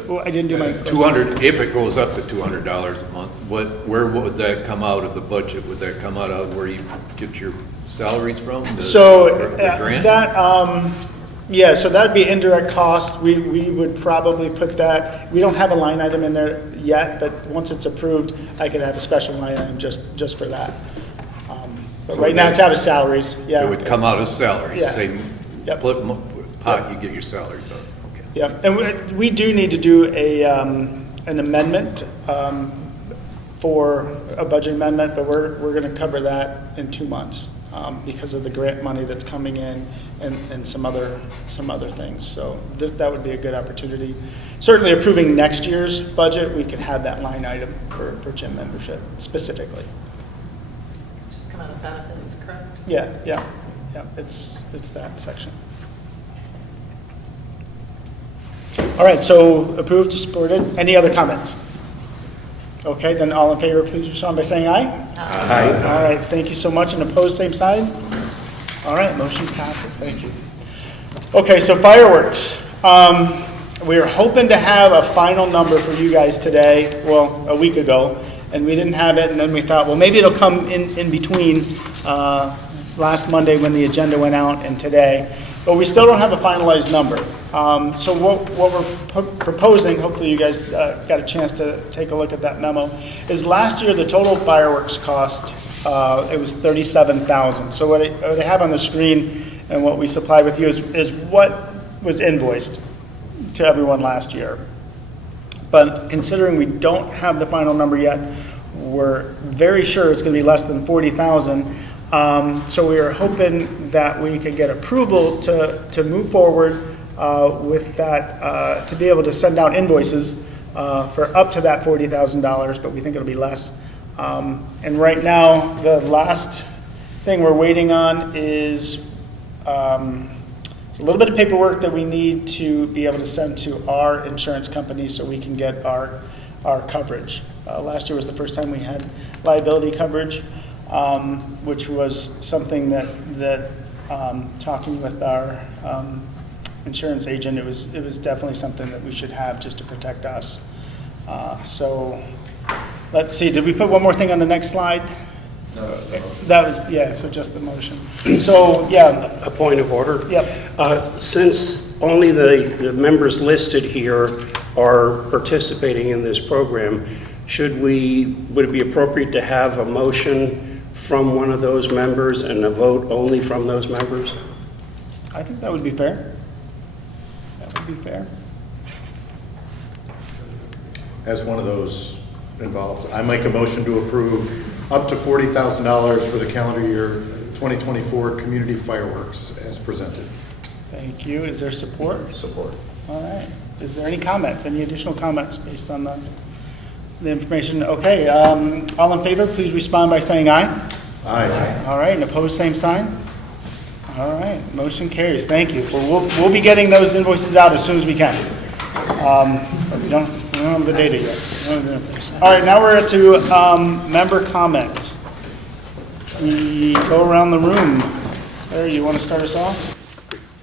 Oh, I didn't do my. 200, if it goes up to $200 a month, where would that come out of the budget? Would that come out of where you get your salaries from? So the grant? that, yeah, so that'd be indirect cost. We would probably put that, we don't have a line item in there yet, but once it's approved, I could have a special line item just for that. But So right now it's out of salaries, yeah. It would come out of salaries, Yeah. same Yep. pot you get your salaries on. Okay. Yeah, and we do need to do an amendment for a budget amendment, but we're going to cover that in 2 months because of the grant money that's coming in and some other things. So that would be a good opportunity. Certainly approving next year's budget, we could have that line item for gym membership specifically. Just come out of benefits, correct? Yeah, it's that section. All right, so approved, supported. Any other comments? Okay, then all in favor, please respond by saying aye. Aye. All right, thank you so much. And opposed, same side? All right, motion passes. Thank you. Okay, so fireworks. We were hoping to have a final number for you guys today, well, a week ago, and we didn't have it, and then we thought, well, maybe it'll come in between last Monday when the agenda went out and today, but we still don't have a finalized number. So what we're proposing, hopefully you guys got a chance to take a look at that memo, is last year the total fireworks cost, it was $37,000. So what I have on the screen and what we supply with you is what was invoiced to everyone last year. But considering we don't have the final number yet, we're very sure it's going to be less than $40,000. So we are hoping that we could get approval to move forward with that, to be able to send out invoices for up to that $40,000, but we think it'll be less. And right now, the last thing we're waiting on is a little bit of paperwork that we need to be able to send to our insurance company so we can get our coverage. Last year was the first time we had liability coverage, which was something that talking with our insurance agent, it was definitely something that we should have just to protect us. So let's see, did we put one more thing on the next slide? No, that's the motion. That was, yeah, so just the motion. So, yeah. A point of order? Yep. Since only the members listed here are participating in this program, would it be appropriate to have a motion from one of those members and a vote only from those members? I think that would be fair. That would be fair. As one of those involved, I make a motion to approve up to $40,000 for the calendar year 2024 community fireworks as presented. Thank you. Is there support? Support. All right. Is there any comments, any additional comments based on the information? Okay. All in favor, please respond by saying aye. Aye. All right. And opposed, same sign? All right. Motion carries. Thank you. We'll be getting those invoices out as soon as we can. But we don't have the data yet. All right. Now we're to member comments. go around the room. Larry, you want to start us off?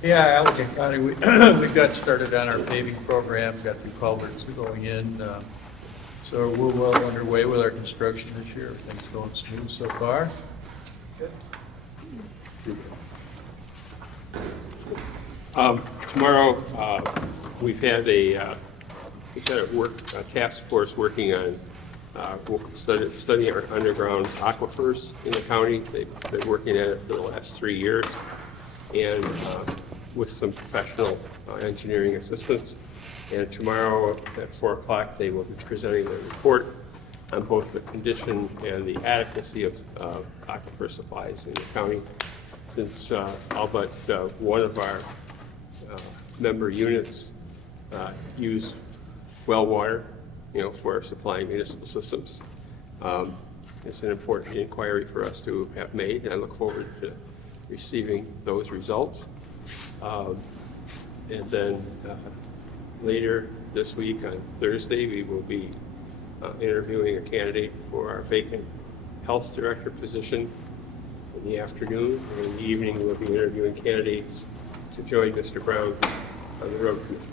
Yeah, Allegan County, we got started on our paving program, got the culverts going in. So we're well underway with our construction this year. Everything's going smooth so far. Tomorrow, we've had a task force working on studying our underground aquifers in the county. They've been working at it for the last 3 years, and with some professional engineering assistance. And tomorrow at 4 o'clock, they will be presenting their report on both the condition and the adequacy of aquifer supplies in the county. Since all but one of our member units use well water, for supplying municipal systems. It's an important inquiry for us to have made, and I look forward to receiving those results. And then later this week, on Thursday, we will be interviewing a candidate for our vacant health director position in the afternoon. And in the evening, we'll be interviewing candidates to join Mr. Brown on the road committee.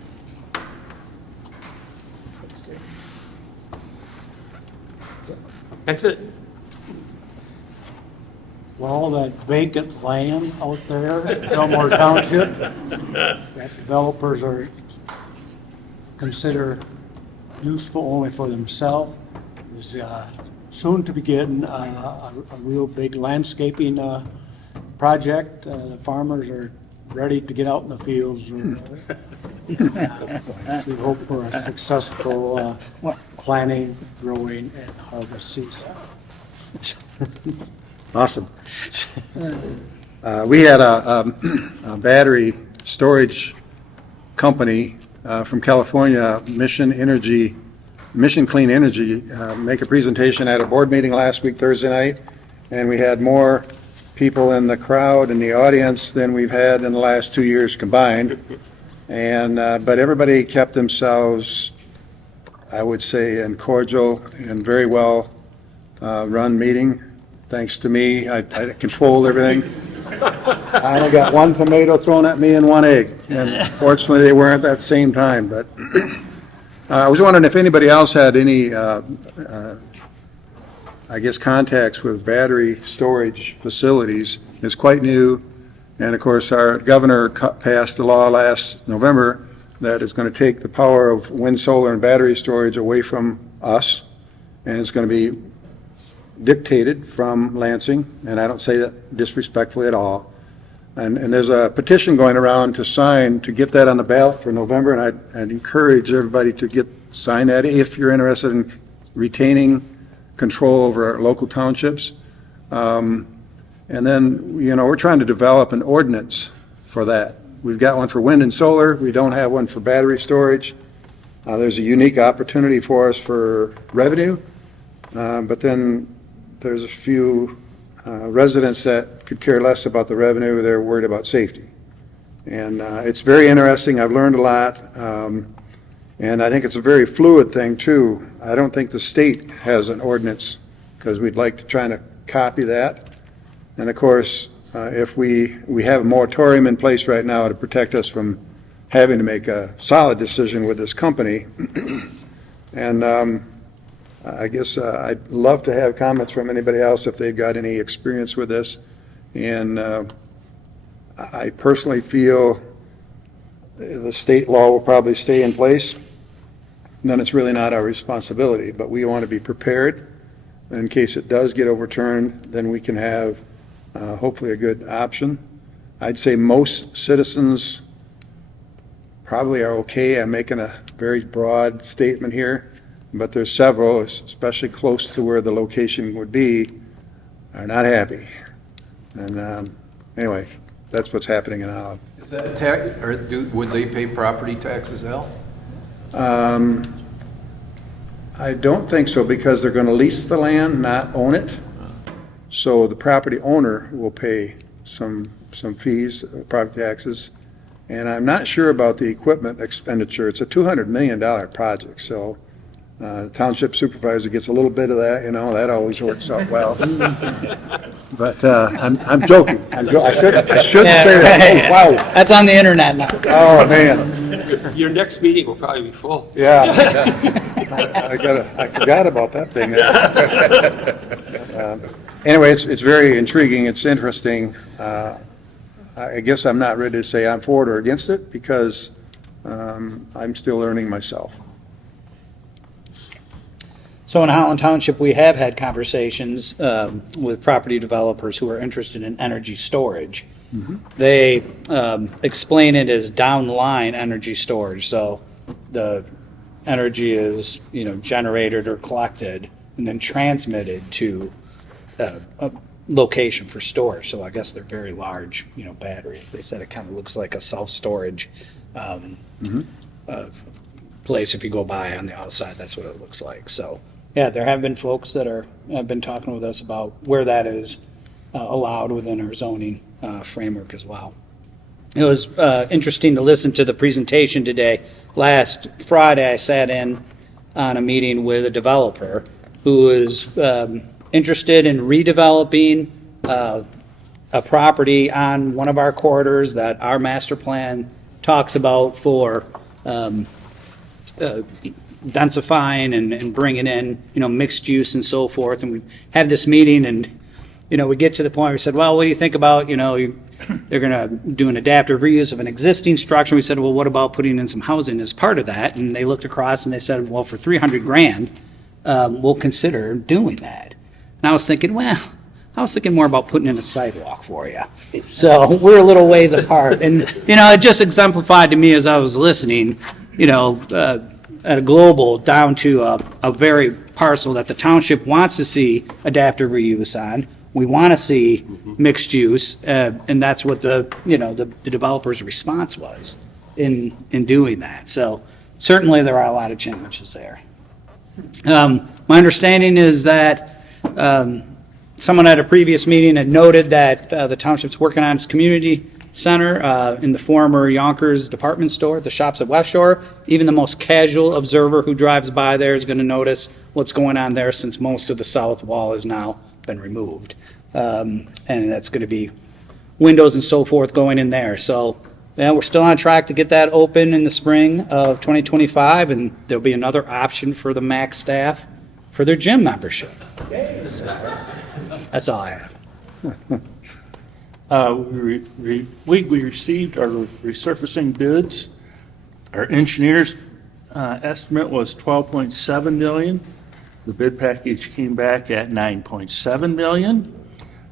That's it. Well, that vacant land out there in Fillmore Township, that developers are consider useful only for themselves, is soon to begin a real big landscaping project. The farmers are ready to get out in the fields. We hope for a successful planting, growing, and harvest season. Awesome. We had a battery storage company from California, Mission Clean Energy, make a presentation at a board meeting last week, Thursday night, and we had more people in the crowd and the audience than we've had in the last 2 years combined. And but everybody kept themselves, I would say, in cordial and very well run meeting. Thanks to me, I controlled everything. I only got one tomato thrown at me and one egg, and fortunately they weren't at that same time. But I was wondering if anybody else had any, I guess, contacts with battery storage facilities. It's quite new, and of course our governor passed a law last November that is going to take the power of wind, solar, and battery storage away from us, and it's going to be dictated from Lansing, and I don't say that disrespectfully at all. And there's a petition going around to sign to get that on the ballot for November, and I'd encourage everybody to sign that if you're interested in retaining control over our local townships. And then, we're trying to develop an ordinance for that. We've got one for wind and solar. We don't have one for battery storage. There's a unique opportunity for us for revenue, but then there's a few residents that could care less about the revenue. They're worried about safety. And it's very interesting. I've learned a lot. And I think it's a very fluid thing, too. I don't think the state has an ordinance, because we'd like to try to copy that. And of course, if we have a moratorium in place right now to protect us from having to make a solid decision with this company. And I guess I'd love to have comments from anybody else if they've got any experience with this. And I personally feel the state law will probably stay in place. Then it's really not our responsibility, but we want to be prepared in case it does get overturned. Then we can have hopefully a good option. I'd say most citizens probably are okay. I'm making a very broad statement here, but there's several, especially close to where the location would be, are not happy. And anyway, that's what's happening in Olive. Is that a tax, or would they pay property taxes, Al? I don't think so, because they're going to lease the land, not own it. So the property owner will pay some fees, property taxes. And I'm not sure about the equipment expenditure. It's a $200 million project, so Township supervisor gets a little bit of that, that always works out well. But I'm joking. I shouldn't say that. Oh, wow. That's on the internet now. Oh, man. Your next meeting will probably be full. Yeah. I forgot about that thing. Anyway, it's very intriguing. It's interesting. I guess I'm not ready to say I'm for it or against it because I'm still learning myself. So in Holland Township, we have had conversations with property developers who are interested in energy storage. They explain it as downline energy storage. So the energy is, generated or collected and then transmitted to a location for storage. So I guess they're very large, batteries. They said it kind of looks like a self-storage place. If you go by on the outside, that's what it looks like. So yeah, there have been folks that have been talking with us about where that is allowed within our zoning framework as well. It was interesting to listen to the presentation today. Last Friday, I sat in on a meeting with a developer who is interested in redeveloping a property on one of our corridors that our master plan talks about for densifying and bringing in, mixed use and so forth. And we had this meeting and, we get to the point where we said, well, what do you think about, they're going to do an adaptive reuse of an existing structure. We said, well, what about putting in some housing as part of that? And they looked across and they said, well, for $300,000, we'll consider doing that. And I was thinking, more about putting in a sidewalk for you. So we're a little ways apart. And, it just exemplified to me as I was listening, at a global down to a very parcel that the township wants to see adaptive reuse on. We want to see mixed use, and that's what the developer's response was in doing that. So certainly there are a lot of challenges there. My understanding is that someone at a previous meeting had noted that the township's working on its community center in the former Yonkers department store, the shops at West Shore. Even the most casual observer who drives by there is going to notice what's going on there since most of the south wall has now been removed. And that's going to be windows and so forth going in there. So yeah, we're still on track to get that open in the spring of 2025, and there'll be another option for the MACC staff for their gym membership. That's all I have. We received our resurfacing bids. Our engineer's estimate was $12.7 million. The bid package came back at $9.7 million.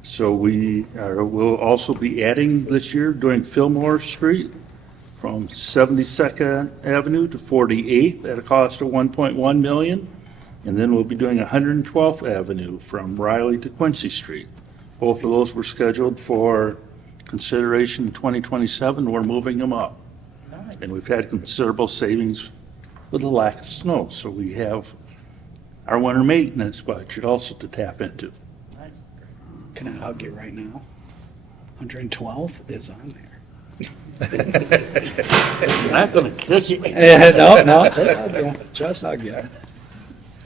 So we'll also be adding this year, doing Fillmore Street from 72nd Avenue to 48th at a cost of $1.1 million. And then we'll be doing 112th Avenue from Riley to Quincy Street. Both of those were scheduled for consideration in 2027. We're moving them up. And we've had considerable savings with the lack of snow. So we have our winter maintenance budget also to tap into. Can I hug you right now? 112th is on there. I'm not going to kiss you. No, just hug you.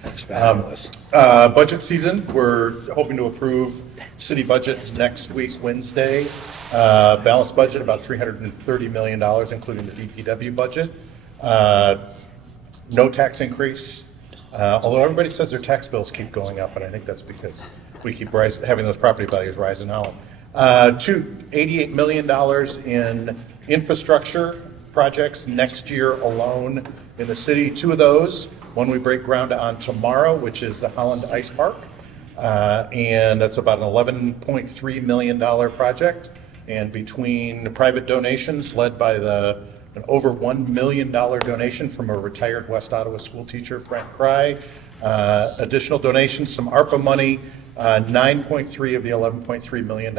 That's fabulous. Budget season, we're hoping to approve city budgets next week, Wednesday. Balanced budget, about $330 million, including the DPW budget. No tax increase, although everybody says their tax bills keep going up, and I think that's because we keep having those property values rise in Holland. $88 million in infrastructure projects next year alone in the city. Two of those, one we break ground on tomorrow, which is the Holland Ice Park, and that's about an $11.3 million project. And between the private donations led by an over $1 million donation from a retired West Ottawa school teacher, Frank Cry, additional donations, some ARPA money, 9.3 of the $11.3 million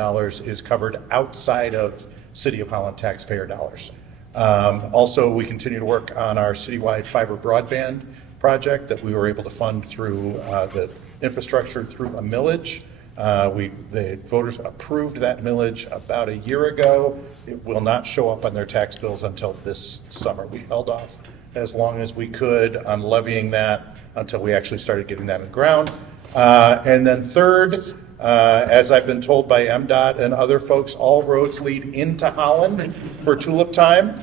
is covered outside of City of Holland taxpayer dollars. Also, we continue to work on our citywide fiber broadband project that we were able to fund through the infrastructure through a millage. The voters approved that millage about a year ago. It will not show up on their tax bills until this summer. We held off as long as we could on levying that until we actually started getting that in the ground. And then third, as I've been told by MDOT and other folks, all roads lead into Holland for tulip time.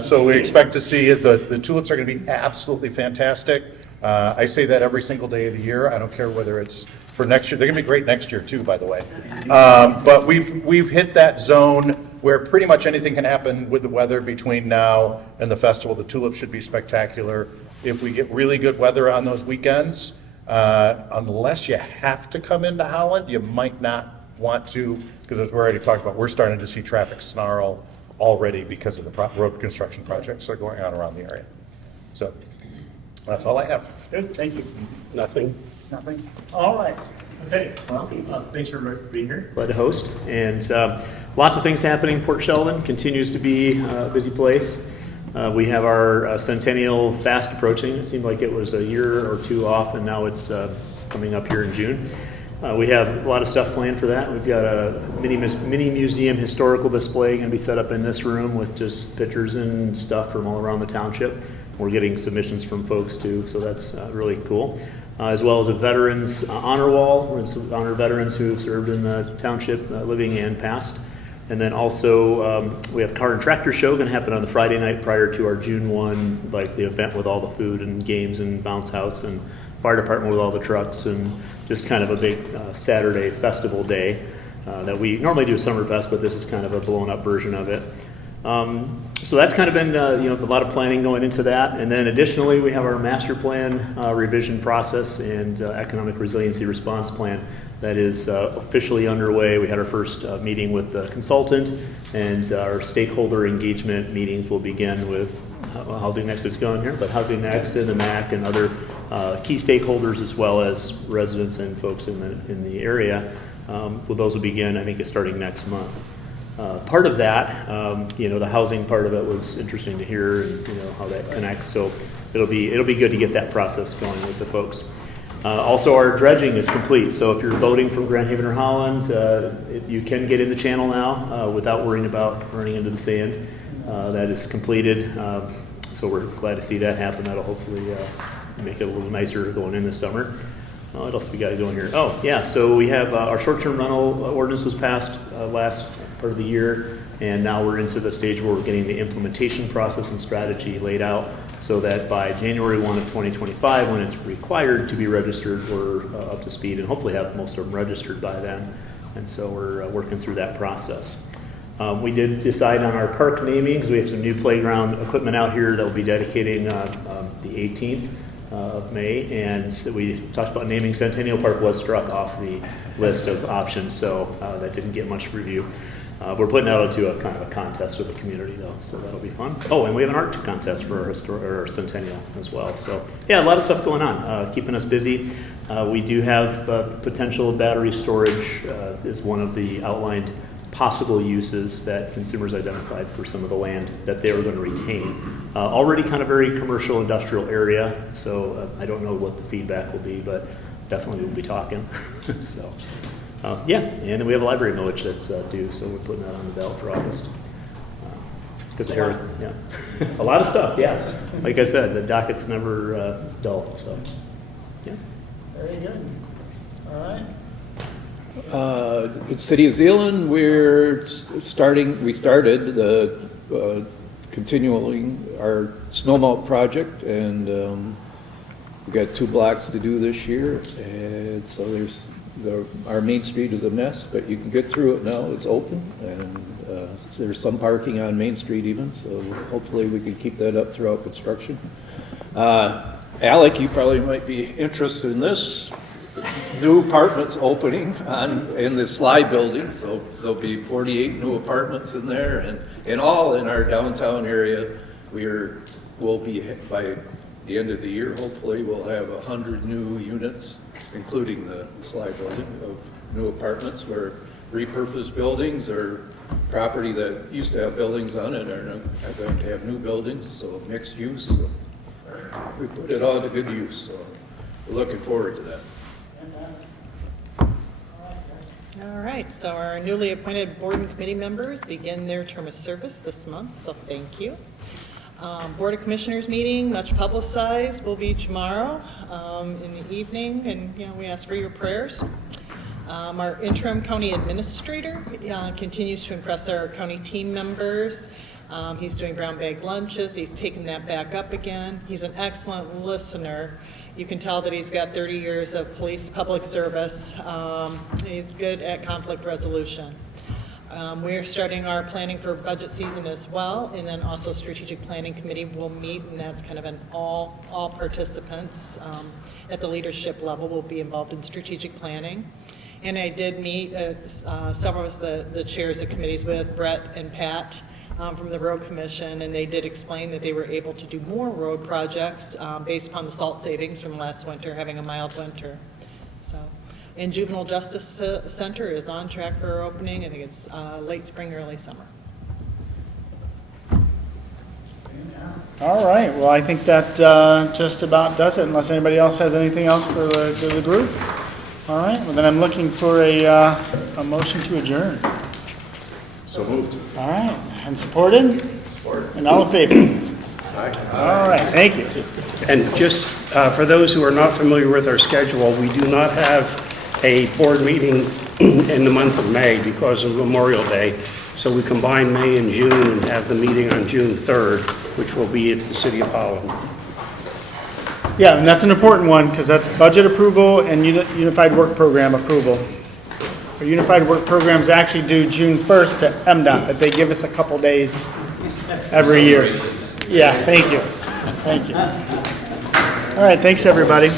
So we expect to see the tulips are going to be absolutely fantastic. I say that every single day of the year. I don't care whether it's for next year. They're going to be great next year too, by the way. But we've hit that zone where pretty much anything can happen with the weather between now and the festival. The tulips should be spectacular. If we get really good weather on those weekends, unless you have to come into Holland, you might not want to, because as we already talked about, we're starting to see traffic snarl already because of the road construction projects that are going on around the area. So that's all I have. Good, thank you. Nothing? Nothing? All right. Okay. Well, thanks for being here. Glad to host. And lots of things happening. Port Sheldon continues to be a busy place. We have our centennial fast approaching. It seemed like it was a year or two off, and now it's coming up here in June. We have a lot of stuff planned for that. We've got a mini museum historical display going to be set up in this room with just pictures and stuff from all around the township. We're getting submissions from folks too, so that's really cool. As well as a veterans honor wall, where it's honor veterans who have served in the township, living and past. And then also we have car and tractor show going to happen on the Friday night prior to our June 1, like the event with all the food and games and bounce house and fire department with all the trucks, and just kind of a big Saturday festival day that we normally do a Summerfest, but this is kind of a blown up version of it. So that's kind of been a lot of planning going into that. And then additionally, we have our master plan revision process and economic resiliency response plan that is officially underway. We had our first meeting with the consultant, and our stakeholder engagement meetings will begin with Housing Next is gone here, but Housing Next and the MACC and other key stakeholders, as well as residents and folks in the area. Well, those will begin, I think, starting next month. Part of that, the housing part of it was interesting to hear, and how that connects. So it'll be good to get that process going with the folks. Also, our dredging is complete. So if you're boating from Grand Haven or Holland, you can get in the channel now without worrying about running into the sand. That is completed. So we're glad to see that happen. That'll hopefully make it a little nicer going in this summer. What else we got going here? Oh, yeah. So we have our short-term rental ordinance was passed last part of the year, and now we're into the stage where we're getting the implementation process and strategy laid out, so that by January 1 of 2025, when it's required to be registered, we're up to speed and hopefully have most of them registered by then. And so we're working through that process. We did decide on our park naming because we have some new playground equipment out here that we'll be dedicating the 18th. Of May, and so we talked about naming Centennial Park was struck off the list of options, so that didn't get much review. We're putting that into a kind of a contest with the community though, so that'll be fun. Oh, and we have an art contest for our Centennial as well. So yeah, a lot of stuff going on, keeping us busy. We do have potential battery storage is one of the outlined possible uses that consumers identified for some of the land that they were going to retain. Already kind of very commercial industrial area, so I don't know what the feedback will be, but definitely we'll be talking. So yeah, and then we have a library millage that's due, so we're putting that on the ballot for August. Because yeah, a lot of stuff, yes. Like I said, the docket's never dull, so yeah. Very good. All right. City of Zeeland, we started the continuing our snowmelt project, and we've got 2 blocks to do this year, and so our main street is a mess, but you can get through it now. It's open, and there's some parking on Main Street even, so hopefully we can keep that up throughout construction. Alec, you probably might be interested in this. New apartments opening in the Sly building, so there'll be 48 new apartments in there, and in all in our downtown area, we'll be, by the end of the year, hopefully, we'll have 100 new units, including the Sly building, of new apartments, where repurposed buildings or property that used to have buildings on it are going to have new buildings, so mixed use. So we put it all to good use, so we're looking forward to that. All right, so our newly appointed board and committee members begin their term of service this month, so thank you. Board of Commissioners meeting, much publicized, will be tomorrow in the evening, and, we ask for your prayers. Our interim county administrator continues to impress our county team members. He's doing brown bag lunches. He's taken that back up again. He's an excellent listener. You can tell that he's got 30 years of police public service. He's good at conflict resolution. We're starting our planning for budget season as well, and then also strategic planning committee will meet, and that's kind of an all participants at the leadership level will be involved in strategic planning. And I did meet several of the chairs of committees with Brett and Pat from the Road Commission, and they did explain that they were able to do more road projects based upon the salt savings from last winter, having a mild winter. So, and Juvenile Justice Center is on track for opening. I think it's late spring, early summer. All right, well, I think that just about does it, unless anybody else has anything else for the group. All right, well, then I'm looking for a motion to adjourn. So moved. All right, and supported? Supported. And all in favor? Aye. All right, thank you. And just for those who are not familiar with our schedule, we do not have a board meeting in the month of May because of Memorial Day. So we combine May and June and have the meeting on June 3rd, which will be at the City of Holland. Yeah, and that's an important one because that's budget approval and Unified Work Program approval. Our Unified Work Programs actually due June 1st to MDOT, but they give us a couple days every year. Yeah, thank you. Thank you. All right, thanks, everybody.